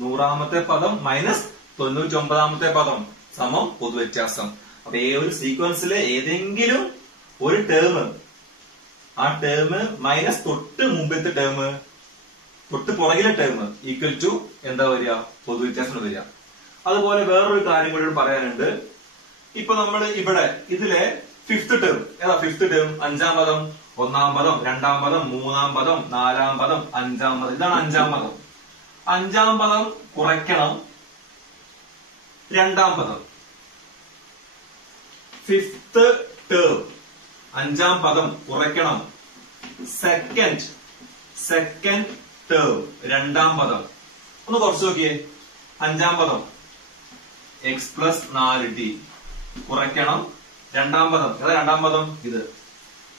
100ാമത്തെ പദം മൈനസ് 99ാമത്തെ പദം സമം പൊതുവ്യത്യാസം. അപ്പൊ ഈ ഒരു സീക്വൻസിലെ ഏതെങ്കിലും ഒരു ടേം, ആ ടേം മൈനസ് തൊട്ട് മുമ്പത്തെ ടേം, തൊട്ട് പുറകിലെ ടേം ഈക്വൽ ടു എന്താ വരിക? പൊതുവ്യത്യാസം വരിക. അതുപോലെ വേറൊരു കാര്യം കൂടി പറയാനുണ്ട്. ഇപ്പൊ നമ്മൾ ഇവിടെ ഇതിലെ ഫിഫ്ത് ടേം ഏതാ? ഫിഫ്ത് ടേം 5ാം പദം, 1ാം പദം, 2ാം പദം, 3ാം പദം, 4ാം പദം, 5ാം പദം. ഇതാണ് 5ാം പദം. 5ാം പദം കുറയ്ക്കണം 2ാം പദം. ഫിഫ്ത് ടേം 5ാം പദം കുറയ്ക്കണം സെക്കൻഡ് ടേം 2ാം പദം. ഒന്ന് കുറച്ച് നോക്കിയേ. 5ാം പദം എക്സ് പ്ലസ് 4d കുറയ്ക്കണം 2ാം പദം. ഏതാ 2ാം പദം? ഇത്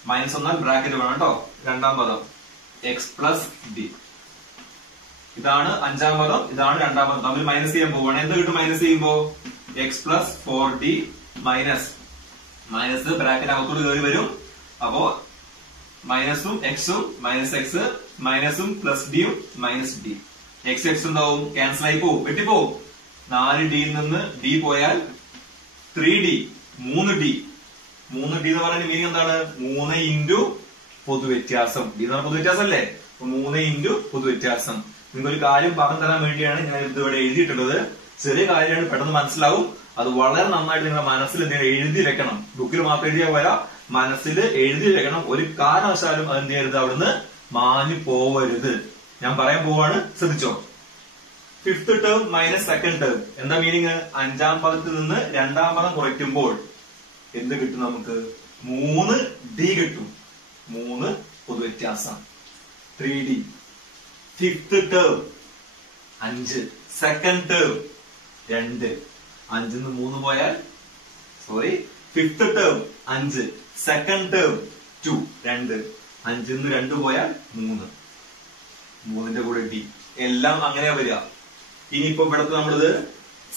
മൈനസ് ഒന്നാൽ ബ്രാക്കറ്റ് വേണം കേട്ടോ. 2ാം പദം എക്സ് പ്ലസ് ഡി. ഇതാണ് 5ാം പദം, ഇതാണ് 2ാം പദം. തമ്മിൽ മൈനസ് ചെയ്യാൻ പോവാണ്. എന്ത് കിട്ടും മൈനസ് ചെയ്യുമ്പോ? X plus 4d minus bracket അകത്തോട് കയറി വരും. അപ്പോ മൈനസും എക്സും മൈനസ് എക്സ്, മൈനസും പ്ലസ് ഡിയും മൈനസ് ഡി. എക്സ് എക്സ് എന്താവും? ക്യാൻസൽ ആയി പോവും, വെട്ടിപ്പോവും. 4ഡിയിൽ നിന്ന് ഡി പോയാൽ 3d, 3d. 3d എന്ന് പറയുന്ന മീനിങ് എന്താണ്? 3 ഇൻറ്റു പൊതുവ്യത്യാസം. ഡി എന്ന് പറഞ്ഞ പൊതുവ്യത്യാസം അല്ലേ? 3 ഇൻറ്റു പൊതുവ്യത്യാസം. നിങ്ങൾക്കൊരു കാര്യം പറഞ്ഞു തരാൻ വേണ്ടിയാണ് ഞാൻ ഇതിവിടെ എഴുതിയിട്ടുള്ളത്. ചെറിയ കാര്യമാണ്, പെട്ടെന്ന് മനസ്സിലാവും. അത് വളരെ നന്നായിട്ട് നിങ്ങളുടെ മനസ്സിൽ എന്തെങ്കിലും എഴുതി വെക്കണം. ബുക്കിൽ മാത്രം എഴുതിയാൽ പോരാ, മനസ്സിൽ എഴുതി വെക്കണം. ഒരു കാരണവശാലും അത് എന്ത് ചെയ്യരുത്, അവിടുന്ന് മാഞ്ഞു പോവരുത്. ഞാൻ പറയാൻ പോവാണ്, ശ്രദ്ധിച്ചോ. Fifth term minus second term എന്താ മീനിങ്? 5ാം പദത്തിൽ നിന്ന് 2ാം പദം കുറയ്ക്കുമ്പോൾ എന്ത് കിട്ടും നമുക്ക്? 3d കിട്ടും. 3 പൊതുവ്യത്യാസം 3d. Fifth term 5, second term 2. 5 3 പോയാൽ ഫിഫ്ത് ടേം 5, സെക്കൻഡ് ടേം 2, 2. 5 2 പോയാൽ 3. 3ന്റെ കൂടെ d. എല്ലാം അങ്ങനെയാ വരിക. ഇനിയിപ്പോ ഇവിടത്തെ നമ്മളിത്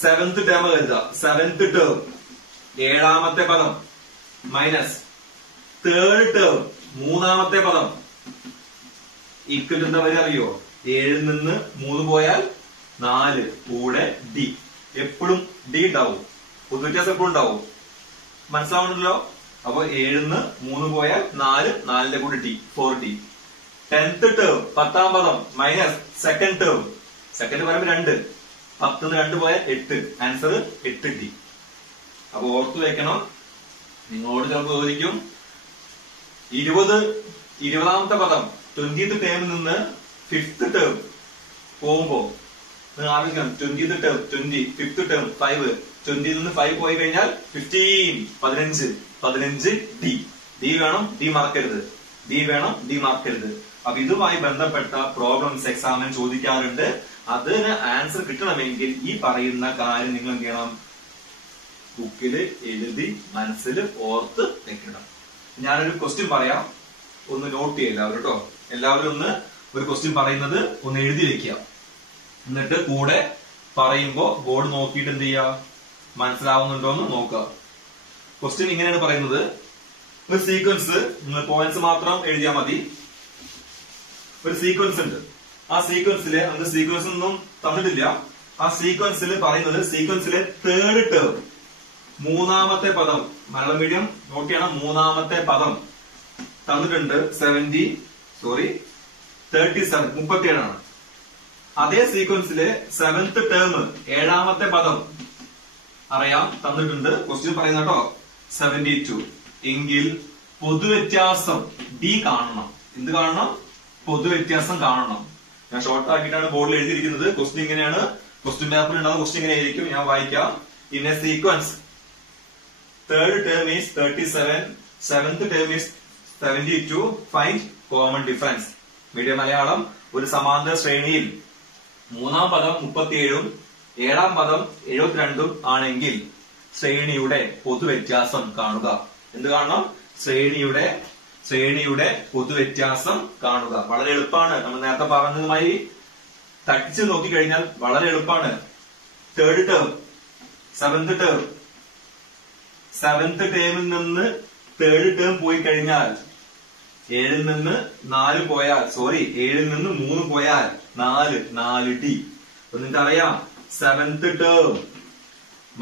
7th ടേം കരുതുക. 7th ടേം 7ാമത്തെ പദം മൈനസ് 3rd ടേം 3ാമത്തെ പദം ഈക്വൽ എന്താ വരിക അറിയോ? 7ൽ നിന്ന് 3 പോയാൽ 4 കൂടെ d. എപ്പോഴും d ഉണ്ടാവും. പൊതുവ്യത്യാസം എപ്പോഴും ഉണ്ടാവും. മനസ്സിലാവുന്നുണ്ടല്ലോ? അപ്പൊ 7ൽ നിന്ന് 3 പോയാൽ 4, 4ന്റെ കൂടെ d, 4d. 10th ടേം 10ാം പദം മൈനസ് സെക്കൻഡ് ടേം. സെക്കൻഡ് പറയുമ്പോൾ 2. 10 2 പോയാൽ 8. Answer 8d. അപ്പൊ ഓർത്തു വെക്കണം. നിങ്ങളോട് ചിലപ്പോൾ ചോദിക്കും 20ാമത്തെ പദം 20th ടേമിൽ നിന്ന് 5th ടേം പോകുമ്പോ നിങ്ങൾ ആലോചിക്കണം. 20th term 20, 5th term 5. 20ൽ നിന്ന് 5 പോയി കഴിഞ്ഞാൽ 15, 15d. d വേണം, d മറക്കരുത്. d വേണം, d മറക്കരുത്. അപ്പൊ ഇതുമായി ബന്ധപ്പെട്ട പ്രോബ്ലംസ് എക്സാമിന് ചോദിക്കാറുണ്ട്. അതിന് ആൻസർ കിട്ടണമെങ്കിൽ ഈ പറയുന്ന കാര്യം നിങ്ങൾ എന്ത് ചെയ്യണം? ബുക്കില് എഴുതി മനസ്സിൽ ഓർത്ത് വെക്കണം. ഞാനൊരു ക്വസ്റ്റ്യൻ പറയാം, ഒന്ന് നോട്ട് ചെയ്യുക എല്ലാവരും കേട്ടോ. എല്ലാവരും ഒന്ന് ഒരു ക്വസ്റ്റ്യൻ പറയുന്നത് ഒന്ന് എഴുതി വെക്കുക. എന്നിട്ട് കൂടെ പറയുമ്പോ ബോർഡ് നോക്കിയിട്ട് എന്ത് ചെയ്യുക? മനസ്സിലാവുന്നുണ്ടോ എന്ന് നോക്കുക. ക്വസ്റ്റ്യൻ ഇങ്ങനെയാണ് പറയുന്നത്. ഒരു സീക്വൻസ്, നിങ്ങൾ പോയിന്റ്സ് മാത്രം എഴുതിയാൽ മതി. ഒരു സീക്വൻസ് ഉണ്ട്. ആ സീക്വൻസിലെ നമുക്ക് സീക്വൻസ് ഒന്നും തന്നിട്ടില്ല. ആ സീക്വൻസിൽ പറയുന്നത് സീക്വൻസിലെ 3rd ടേം 3ാമത്തെ പദം, മലയാളം മീഡിയം നോട്ട് ചെയ്യണം. 3ാമത്തെ പദം തന്നിട്ടുണ്ട് 37, 37 ആണ്. അതേ സീക്വൻസിലെ 7th ടേം 7ാമത്തെ പദം അറിയാം, തന്നിട്ടുണ്ട്. ക്വസ്റ്റ്യൻ പറയുന്ന കേട്ടോ 72. എങ്കിൽ പൊതുവ്യത്യാസം d കാണണം. എന്ത് കാണണം? പൊതുവ്യത്യാസം കാണണം. ഞാൻ ഷോർട്ട് ആക്കിയിട്ടാണ് ബോർഡിൽ എഴുതിയിരിക്കുന്നത്. ക്വസ്റ്റ്യൻ ഇങ്ങനെയാണ്. ക്വസ്റ്റ്യൻ പേപ്പറിൽ ഉണ്ടാകുന്ന ക്വസ്റ്റ്യൻ ഇങ്ങനെ ആയിരിക്കും. ഞാൻ വായിക്കാം. In A sequence 3rd term is 37, 7th term is 72. Find common difference. Medium Malayalam. ഒരു സമാന്തര ശ്രേണിയിൽ 3ാം പദം 37ഉം 7ാം പദം 72ഉം ആണെങ്കിൽ ശ്രേണിയുടെ പൊതുവ്യത്യാസം കാണുക. എന്ത് കാണണം? ശ്രേണിയുടെ പൊതുവ്യത്യാസം കാണുക. വളരെ എളുപ്പമാണ്. നമ്മൾ നേരത്തെ പറഞ്ഞതുമായി തട്ടിച്ച് നോക്കിക്കഴിഞ്ഞാൽ വളരെ എളുപ്പമാണ്. 3rd term 7th term 7th ടേമിൽ നിന്ന് 3rd ടേം പോയി കഴിഞ്ഞാൽ 7ൽ നിന്ന് 4 പോയാൽ 7ൽ നിന്ന് 3 പോയാൽ 4D. അപ്പൊ നിങ്ങൾക്ക് അറിയാം 7th term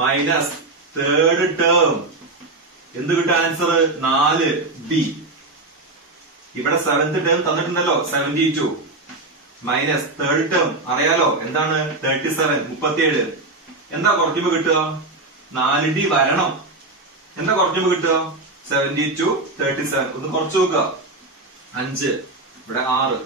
minus 3rd term എന്ത് കിട്ടും ആൻസർ 4D. ഇവിടെ 7th term തന്നിട്ടുണ്ടല്ലോ 72 minus 3rd term അറിയാലോ എന്താണ് 37. എന്താ കുറയ്ക്കുമ്പോ കിട്ടുക 4D വരണം. എന്താ കുറയ്ക്കുമ്പോ കിട്ടുക 72 37. ഒന്ന് കുറച്ചു നോക്കുക 5 ഇവിടെ 6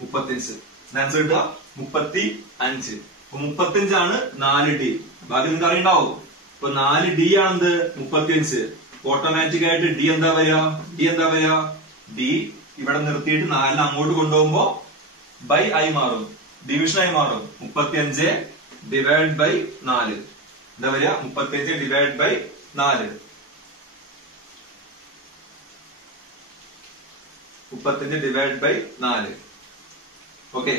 35. ആൻസർ കിട്ടുക 35. 35 ആണ് 4D. ബാക്കി നിങ്ങൾക്ക് അറിയണ്ടാവും. ഇപ്പൊ 4D ആണെന്ത് 35. ഓട്ടോമാറ്റിക് ആയിട്ട് D എന്താ വരിക D ഇവിടെ നിർത്തിയിട്ട് 4 അങ്ങോട്ട് കൊണ്ടുപോകുമ്പോ ബൈ ആയി മാറും, ഡിവിഷൻ ആയി മാറും. 35 ഡിവൈഡ് ബൈ 4 എന്താ വരിക 35 divide by 4. 35 divide by 4. Okay,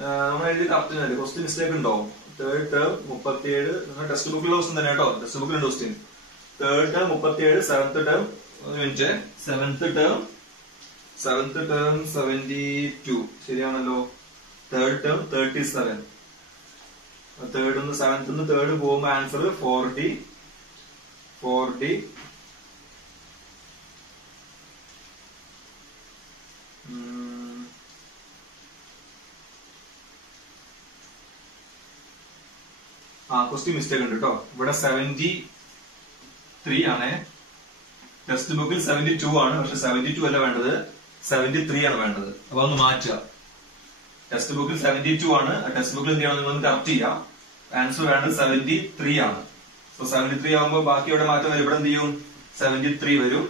നമ്മൾ എഴുതി കറക്റ്റ് ക്വസ്റ്റ്യൻ മിസ്റ്റേക്ക് ഉണ്ടോ? 3rd ടേം 37 നിങ്ങൾ ടെക്സ്റ്റ് ബുക്കിലുള്ള ക്വസ്റ്റ്യൻ തന്നെ കേട്ടോ, ടെക്സ്റ്റ് ബുക്കിലുണ്ട് question. 3rd term 37, 7th term 7th term 72 ശരിയാണല്ലോ. 3rd term 37. 3rd 7th 3rd പോകുമ്പോ ആൻസർ 4D. ക്വസ്റ്റ്യൻ മിസ്റ്റേക്ക് ഉണ്ട് കേട്ടോ. ഇവിടെ 73 ആണ്, ടെക്സ്റ്റ് ബുക്കിൽ 72 ആണ്. പക്ഷെ 72 അല്ല വേണ്ടത്, 73 ആണ് വേണ്ടത്. അപ്പൊ ഒന്ന് മാറ്റുക. ടെക്സ്റ്റ് ബുക്കിൽ 72 ആണ്, ടെക്സ്റ്റ് ബുക്കിൽ എന്ത് ചെയ്യണം നിങ്ങൾ കറക്റ്റ് ചെയ്യാം. ആൻസർ വേണ്ടത് 73 ആണ്. സോ 73 ആകുമ്പോ ബാക്കി ഇവിടെ മാറ്റം വരും. ഇവിടെ എന്ത് ചെയ്യും 73 വരും.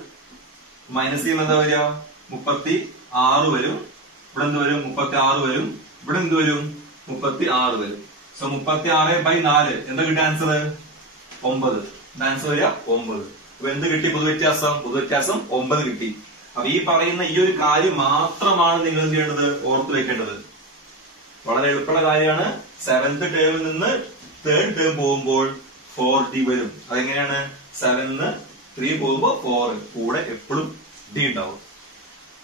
മൈനസ് ചെയ്യുമ്പോൾ എന്താ വരിക 36 വരും. ഇവിടെ എന്ത് വരും 36 വരും. ഇവിടെ എന്ത് വരും 36 വരും. സോ 36/4 എന്താ കിട്ടിയ ആൻസർ 9. ആൻസർ വരിക 9. അപ്പൊ എന്ത് കിട്ടി പൊതുവ്യത്യാസം 9 കിട്ടി. അപ്പൊ ഈ പറയുന്ന ഈ ഒരു കാര്യം മാത്രമാണ് നിങ്ങൾ എന്ത് ചെയ്യേണ്ടത് ഓർത്ത് വെക്കേണ്ടത്. വളരെ എളുപ്പമുള്ള കാര്യമാണ്. 7th ടേമിൽ നിന്ന് 3rd ടേം പോകുമ്പോൾ 4D വരും. അതെങ്ങനെയാണ് 7 ന്ന് 3 പോകുമ്പോ 4 കൂടെ എപ്പോഴും D ഉണ്ടാവും.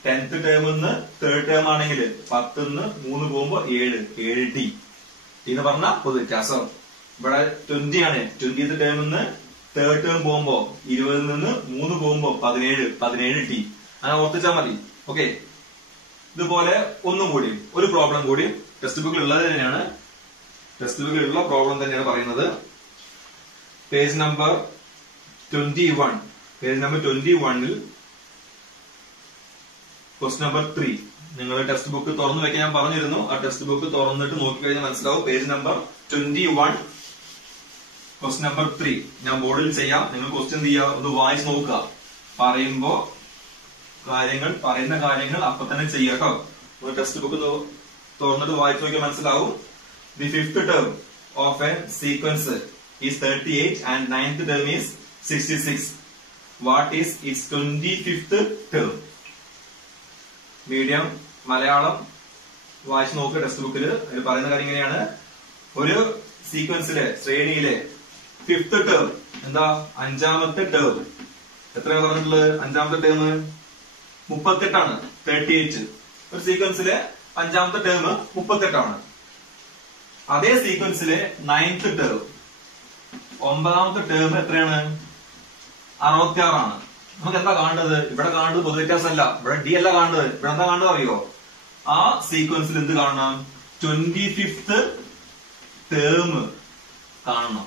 10th ടേമിൽ നിന്ന് 3rd ടേം ആണെങ്കിൽ 10 ന്ന് 3 പോകുമ്പോ 7D എന്ന് പറഞ്ഞ പൊതുവ്യത്യാസം. ഇവിടെ 20 ആണ്. 20th ടേമിൽ നിന്ന് 3rd ടേം പോകുമ്പോ 20ൽ നിന്ന് 3 പോകുമ്പോ 17D. അങ്ങനെ ഓർത്തിച്ചാൽ മതി. ഓക്കെ, ഇതുപോലെ ഒന്നും കൂടി ഒരു പ്രോബ്ലം കൂടി ടെക്സ്റ്റ് ബുക്കിൽ ഉള്ളത് തന്നെയാണ്. ടെക്സ്റ്റ് ബുക്കിലുള്ള പ്രോബ്ലം തന്നെയാണ് പറയുന്നത്. Page number 21. പേജ് നമ്പർ 21ൽ ക്വസ്റ്റ്യൻ നമ്പർ 3. നിങ്ങൾ ടെക്സ്റ്റ് ബുക്ക് തുറന്നു വെക്കാൻ ഞാൻ പറഞ്ഞിരുന്നു. ആ ടെക്സ്റ്റ് ബുക്ക് തുറന്നിട്ട് നോക്കിക്കഴിഞ്ഞാൽ മനസ്സിലാവും. പേജ് നമ്പർ 21 ക്വസ്റ്റ്യൻ നമ്പർ 3 ഞാൻ ബോർഡിൽ ചെയ്യാം. നിങ്ങൾ ക്വസ്റ്റ്യൻ ചെയ്യാം, ഒന്ന് വായിച്ച് നോക്കുക. പറയുന്ന കാര്യങ്ങൾ അപ്പൊ തന്നെ ചെയ്യാട്ടോ. ഒരു ടെക്സ്റ്റ് ബുക്ക് തുറന്നിട്ട് വായിച്ചു നോക്കിയാൽ മനസ്സിലാവും. The 5th term of A sequence is 38 and 9th term is 66. What is it's 25th term? Medium Malayalam വായിച്ചു നോക്കുക ടെക്സ്റ്റ് ബുക്കിൽ. അതിൽ പറയുന്ന കാര്യം ഇങ്ങനെയാണ്. ഒരു സീക്വൻസിലെ ശ്രേണിയിലെ 5th ടേം എന്താ 5ാമത്തെ ടേം എത്രയാണ് പറഞ്ഞിട്ടുള്ളത്? 5ാമത്തെ ടേം 38 ആണ്. 38. ഒരു സീക്വൻസിലെ 5ാമത്തെ ടേം 38 ആണ്. അതേ സീക്വൻസിലെ 9th ടേം 9ാമത്തെ ടേം എത്രയാണ്? 66 ആണ്. നമുക്ക് എന്താ കാണേണ്ടത്? ഇവിടെ കാണേണ്ടത് പൊതുവ്യത്യാസമല്ല, ഇവിടെ D അല്ല കാണേണ്ടത്. ഇവിടെ എന്താ കാണേണ്ടത് അറിയോ? ആ സീക്വൻസിൽ എന്ത് കാണണം? 25th ടേം കാണണം.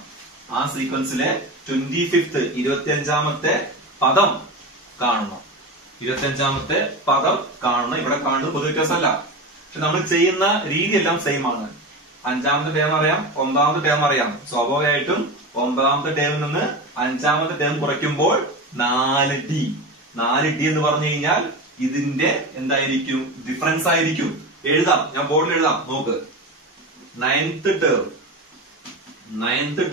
ആ സീക്വൻസിലെ 25th 25ാമത്തെ പദം കാണണം. 25ാമത്തെ പദം കാണണം. ഇവിടെ കാണുന്നത് പൊതുവ്യത്യാസമല്ല. പക്ഷെ നമ്മൾ ചെയ്യുന്ന രീതി എല്ലാം സെയിം ആണ്. 5ാമത്തെ ടേം അറിയാം, 9ാമത്തെ ടേം അറിയാം. സ്വാഭാവികമായിട്ടും 9ാമത്തെ ടേമിൽ നിന്ന് 5ാമത്തെ ടേം കുറയ്ക്കുമ്പോൾ 4D. 4D എന്ന് പറഞ്ഞു കഴിഞ്ഞാൽ ഇതിന്റെ എന്തായിരിക്കും? ഡിഫറൻസ് ആയിരിക്കും. എഴുതാം, ഞാൻ ബോർഡിൽ എഴുതാം. നോക്ക്. 9th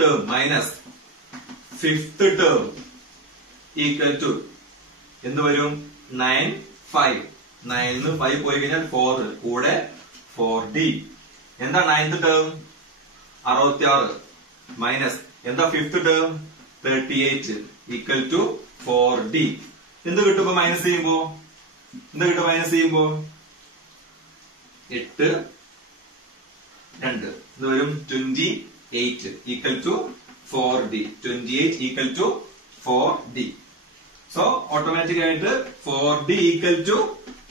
term minus 5th term equal to എന്ത് വരും? 9 5. 9 ന്ന് 5 പോയി കഴിഞ്ഞാൽ 4 കൂടെ 4D. എന്താ 9th ടേം? 66 മൈനസ് എന്താ 5th term? 38 equal to 4D. എന്ത് കിട്ടും ഇപ്പൊ മൈനസ് ചെയ്യുമ്പോ? എന്ത് കിട്ടും മൈനസ് ചെയ്യുമ്പോ? 8 2 ഇത് വരും 28 equal to 4D. 28 equal to 4D. So automatic ആയിട്ട് 4D ഈക്വൽ ടു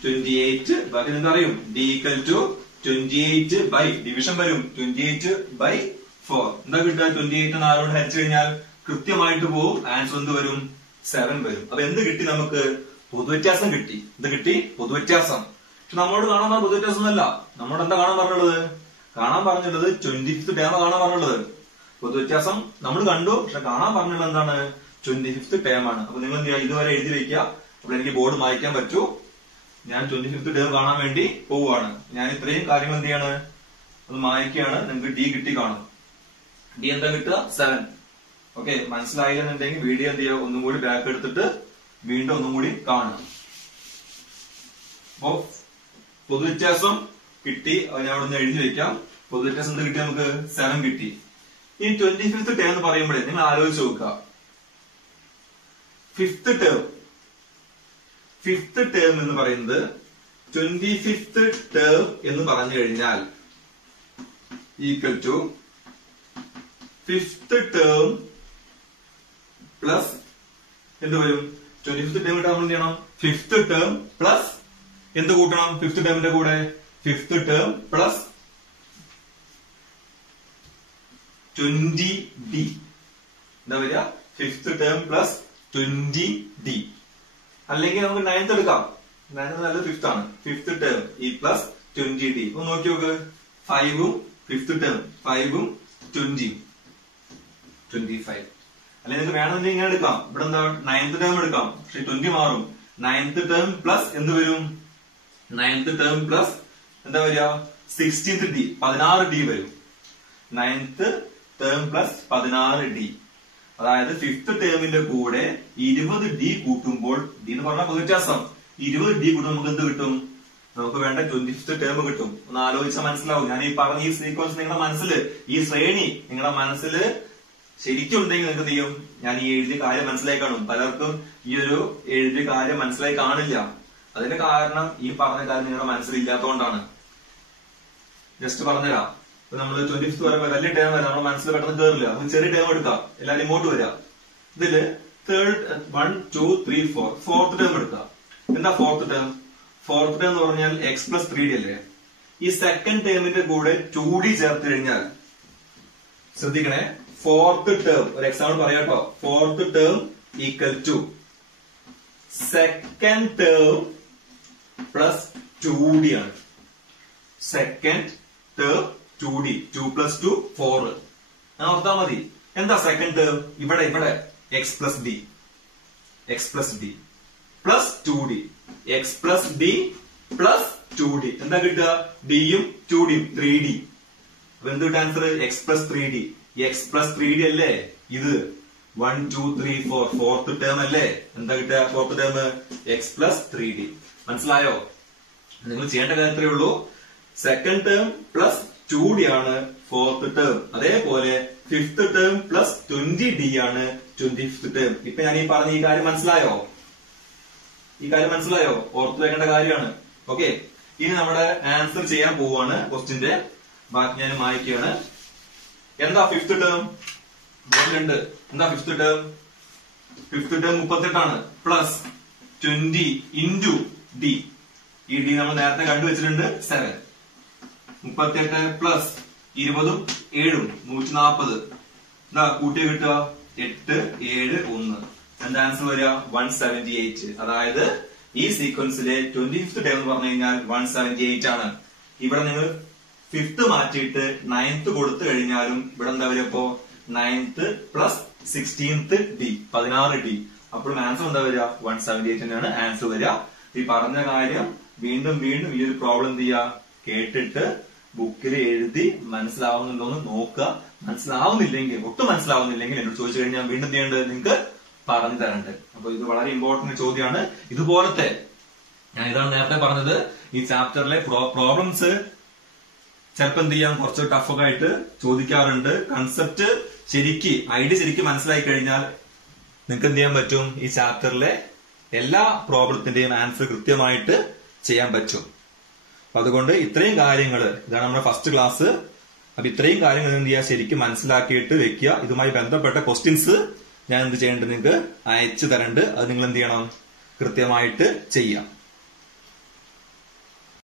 28. ബാക്കി നിങ്ങൾക്ക് അറിയും D equal to 28 by division വരും 28/4. എന്താ കിട്ടുക? 28 4 ഹരിച്ചു കഴിഞ്ഞാൽ കൃത്യമായിട്ട് പോവും. ആൻസർ എന്ത് വരും? 7 വരും. അപ്പൊ എന്ത് കിട്ടി നമുക്ക്? പൊതുവ്യത്യാസം കിട്ടി. എന്ത് കിട്ടി? പൊതുവ്യത്യാസം. പക്ഷെ നമ്മളോട് കാണാൻ പറഞ്ഞ പൊതുവ്യത്യാസം ഒന്നല്ല. നമ്മളോട് എന്താ കാണാൻ പറഞ്ഞുള്ളത്? കാണാൻ പറഞ്ഞിട്ടുള്ളത് 25th ടേം കാണാൻ പറഞ്ഞുള്ളത്. പൊതുവ്യത്യാസം നമ്മൾ കണ്ടു, പക്ഷെ കാണാൻ പറഞ്ഞുള്ളത് എന്താണ്? 25th ടേം ആണ്. അപ്പൊ നിങ്ങൾ എന്ത് ചെയ്യുക? ഇതുവരെ എഴുതി വെക്കുക. അപ്പോൾ എനിക്ക് ബോർഡ് മായ്ക്കാൻ പറ്റൂ. ഞാൻ 25th ടേം കാണാൻ വേണ്ടി പോവുകയാണ്. ഞാൻ ഇത്രയും കാര്യങ്ങൾ എന്ത് ചെയ്യാണ്? അത് മായ്ക്കുകയാണ്. നിങ്ങൾക്ക് D കിട്ടി കാണും. D എന്താ കിട്ടുക? 7. ഓക്കെ, മനസ്സിലായില്ലെന്നുണ്ടെങ്കിൽ വീഡിയോ എന്ത് ചെയ്യുക? ഒന്നും കൂടി ബാക്ക് എടുത്തിട്ട് വീണ്ടും ഒന്നും കൂടി കാണുക. അപ്പോ പൊതുവ്യത്യാസം കിട്ടി. ഞാൻ അവിടെ നിന്ന് എഴുതി വെക്കാം. പൊതുവ്യത്യാസം എന്ത് കിട്ടി? നമുക്ക് 7 കിട്ടി. ഈ 25th ടേം എന്ന് പറയുമ്പോഴേ നിങ്ങൾ ആലോചിച്ച് നോക്കുക. ഫിഫ്ത് ടേം എന്ന് പറയുന്നത് 25th ടേം എന്ന് പറഞ്ഞു കഴിഞ്ഞാൽ equal to 5th term plus എന്ത് വരും? 25th ടേം കിട്ടാൻ എന്ത് ചെയ്യണം? 5th ടേം പ്ലസ് എന്ത് കൂട്ടണം? 5th ടേമിന്റെ കൂടെ 5th ടേം പ്ലസ് 20D. എന്താ വരിക? 5th term plus 20D. അല്ലെങ്കിൽ നമുക്ക് 9th എടുക്കാം. 9th നല്ല 5th ആണ്. 5th ടേം ഈ പ്ലസ് 20D. ഒന്ന് നോക്കി നോക്ക്. 5ഉം 5th ടേം 5ഉം 20ഉം 25. അല്ലെങ്കിൽ നിങ്ങൾക്ക് വേണമെന്നുണ്ടെങ്കിൽ ഇങ്ങനെ എടുക്കാം. ഇവിടെ എന്താ? 9th ടേം എടുക്കാം. പക്ഷെ 20 മാറും. 9th ടേം പ്ലസ് എന്ത് വരും? 9th ടേം പ്ലസ് എന്താ വരിക? 16th D 16D വരും. 9th term plus 16D. അതായത് 5th ടേമിന്റെ കൂടെ 20D കൂട്ടുമ്പോൾ D എന്ന് പറഞ്ഞാൽ പൊതുവ്യത്യാസം 20D കൂട്ടും നമുക്ക് എന്ത് കിട്ടും? നമുക്ക് വേണ്ട 25th ടേം കിട്ടും. ഒന്ന് ആലോചിച്ചാൽ മനസ്സിലാവും. ഞാൻ ഈ പറഞ്ഞ ഈ സീക്വൻസ് നിങ്ങളുടെ മനസ്സിൽ, ഈ ശ്രേണി നിങ്ങളുടെ മനസ്സിൽ ശരിക്കും ഉണ്ടെങ്കിൽ നിങ്ങൾക്ക് എന്ത് ചെയ്യും? ഞാൻ ഈ എഴുതിയ കാര്യം മനസ്സിലായി കാണും. പലർക്കും ഈ ഒരു എഴുതിയ കാര്യം മനസ്സിലായി കാണില്ല. അതിന്റെ കാരണം ഈ പറഞ്ഞ കാര്യം നിങ്ങളുടെ മനസ്സിൽ ഇല്ലാത്തതുകൊണ്ടാണ്. ജസ്റ്റ് പറഞ്ഞുതരാം. ഇപ്പൊ നമ്മൾ 25th വരെ വലിയ ടേം വരാം. നമ്മുടെ മനസ്സിൽ പെട്ടെന്ന് കയറില്ല. നമുക്ക് ചെറിയ ടേം എടുക്കാം. എല്ലാവരും ഇങ്ങോട്ട് വരാം. ഇതില് 1 2 3 4 4th ടേം എടുക്കാം. എന്താ 4th ടേം? 4th ടേം എന്ന് പറഞ്ഞാൽ x+3D അല്ലേ? ഈ സെക്കൻഡ് ടേമിന്റെ കൂടെ 2D ചേർത്ത് കഴിഞ്ഞാൽ ശ്രദ്ധിക്കണേ. 4th ടേം ഒരു എക്സാമ്പിൾ പറയാട്ടോ. 4th term equal to second term plus 2D ആണ്. Second term 2D 2 + 2 4. ഓർത്താ മതി. എന്താ സെക്കൻഡ് ടേം? ഇവിടെ x+D plus 2D x+D plus 2D. എന്താ കിട്ടുക? Dയും 2Dയും 3D. അപ്പൊ എന്ത് കിട്ടുക ആൻസർ? x+3D. x+3D അല്ലേ ഇത്? 1 2 3 4 4th ടേം അല്ലേ? എന്താ കിട്ടുക? 4th term x+3D. മനസ്സിലായോ? നിങ്ങൾ ചെയ്യേണ്ട കാര്യത്രേ ഉള്ളൂ. സെക്കൻഡ് ടേം പ്ലസ് 2D ആണ് 4th ടേം. അതേപോലെ 5th ടേം പ്ലസ് 20D ആണ് 25th ടേം. ഇപ്പൊ ഞാൻ ഈ പറഞ്ഞ ഈ കാര്യം മനസ്സിലായോ? ഈ കാര്യം മനസ്സിലായോ? ഓർത്ത് വെക്കേണ്ട കാര്യമാണ്. ഓക്കെ, ഇനി നമ്മുടെ ആൻസർ ചെയ്യാൻ പോവാണ് ക്വസ്റ്റിന്റെ. ബാക്കി ഞാൻ മായ്ക്കുകയാണ്. എന്താ 5th ടേം? ഉണ്ട്. എന്താ 5th ടേം? 5th ടേം 38 ആണ്. Plus 20 into D. ഈ D നമ്മൾ നേരത്തെ കണ്ടുവച്ചിട്ടുണ്ട് 7. 38 പ്ലസ് 20ഉം 7ഉം 140. എന്താ കൂട്ടിയ കിട്ടുക? 8 7 1. എന്താ ആൻസർ വരിക? 178. അതായത് ഈ സീക്വൻസിലെ 25th ടേം എന്ന് പറഞ്ഞു കഴിഞ്ഞാൽ 178 ആണ്. ഇവിടെ നിങ്ങൾ 5th മാറ്റിയിട്ട് 9th കൊടുത്തു കഴിഞ്ഞാലും ഇവിടെ എന്താ വരിക? ഇപ്പോ 9th plus 16th D 16D. അപ്പോഴും ആൻസർ എന്താ വരിക? 178 തന്നെയാണ് ആൻസർ വരിക. ഈ പറഞ്ഞ കാര്യം വീണ്ടും വീണ്ടും ഈ ഒരു പ്രോബ്ലം എന്ത് ചെയ്യുക? കേട്ടിട്ട് ബുക്കിൽ എഴുതി മനസ്സിലാവുന്നുണ്ടോന്ന് നോക്കുക. മനസ്സിലാവുന്നില്ലെങ്കിൽ, ഒട്ടും മനസ്സിലാവുന്നില്ലെങ്കിൽ എന്നോട് ചോദിച്ചു കഴിഞ്ഞാൽ വീണ്ടും ചെയ്യേണ്ടത് നിങ്ങൾക്ക് പറഞ്ഞു തരണ്ട്. അപ്പൊ ഇത് വളരെ ഇമ്പോർട്ടന്റ് ചോദ്യമാണ്. ഇതുപോലത്തെ ഞാൻ ഇതാണ് നേരത്തെ പറഞ്ഞത്, ഈ ചാപ്റ്ററിലെ പ്രോബ്ലംസ് ചിലപ്പോൾ എന്ത് ചെയ്യാം, കുറച്ച് ടഫൊക്കെ ആയിട്ട് ചോദിക്കാറുണ്ട്. കൺസെപ്റ്റ് ഐഡിയ ശരിക്കും മനസ്സിലായി കഴിഞ്ഞാൽ നിങ്ങൾക്ക് എന്ത് ചെയ്യാൻ പറ്റും? ഈ ചാപ്റ്ററിലെ എല്ലാ പ്രോബ്ലത്തിന്റെയും ആൻസർ കൃത്യമായിട്ട് ചെയ്യാൻ പറ്റും. അപ്പൊ അതുകൊണ്ട് ഇത്രയും കാര്യങ്ങൾ, ഇതാണ് നമ്മുടെ ഫസ്റ്റ് ക്ലാസ്. അപ്പൊ ഇത്രയും കാര്യങ്ങൾ എന്ത് ചെയ്യുക, ശരിക്കും മനസ്സിലാക്കിയിട്ട് വെക്കുക. ഇതുമായി ബന്ധപ്പെട്ട ക്വസ്റ്റ്യൻസ് ഞാൻ എന്ത് ചെയ്യേണ്ടത്, നിങ്ങൾക്ക് അയച്ചു തരണ്ട്. അത് നിങ്ങൾ എന്ത് ചെയ്യണം, കൃത്യമായിട്ട് ചെയ്യാം.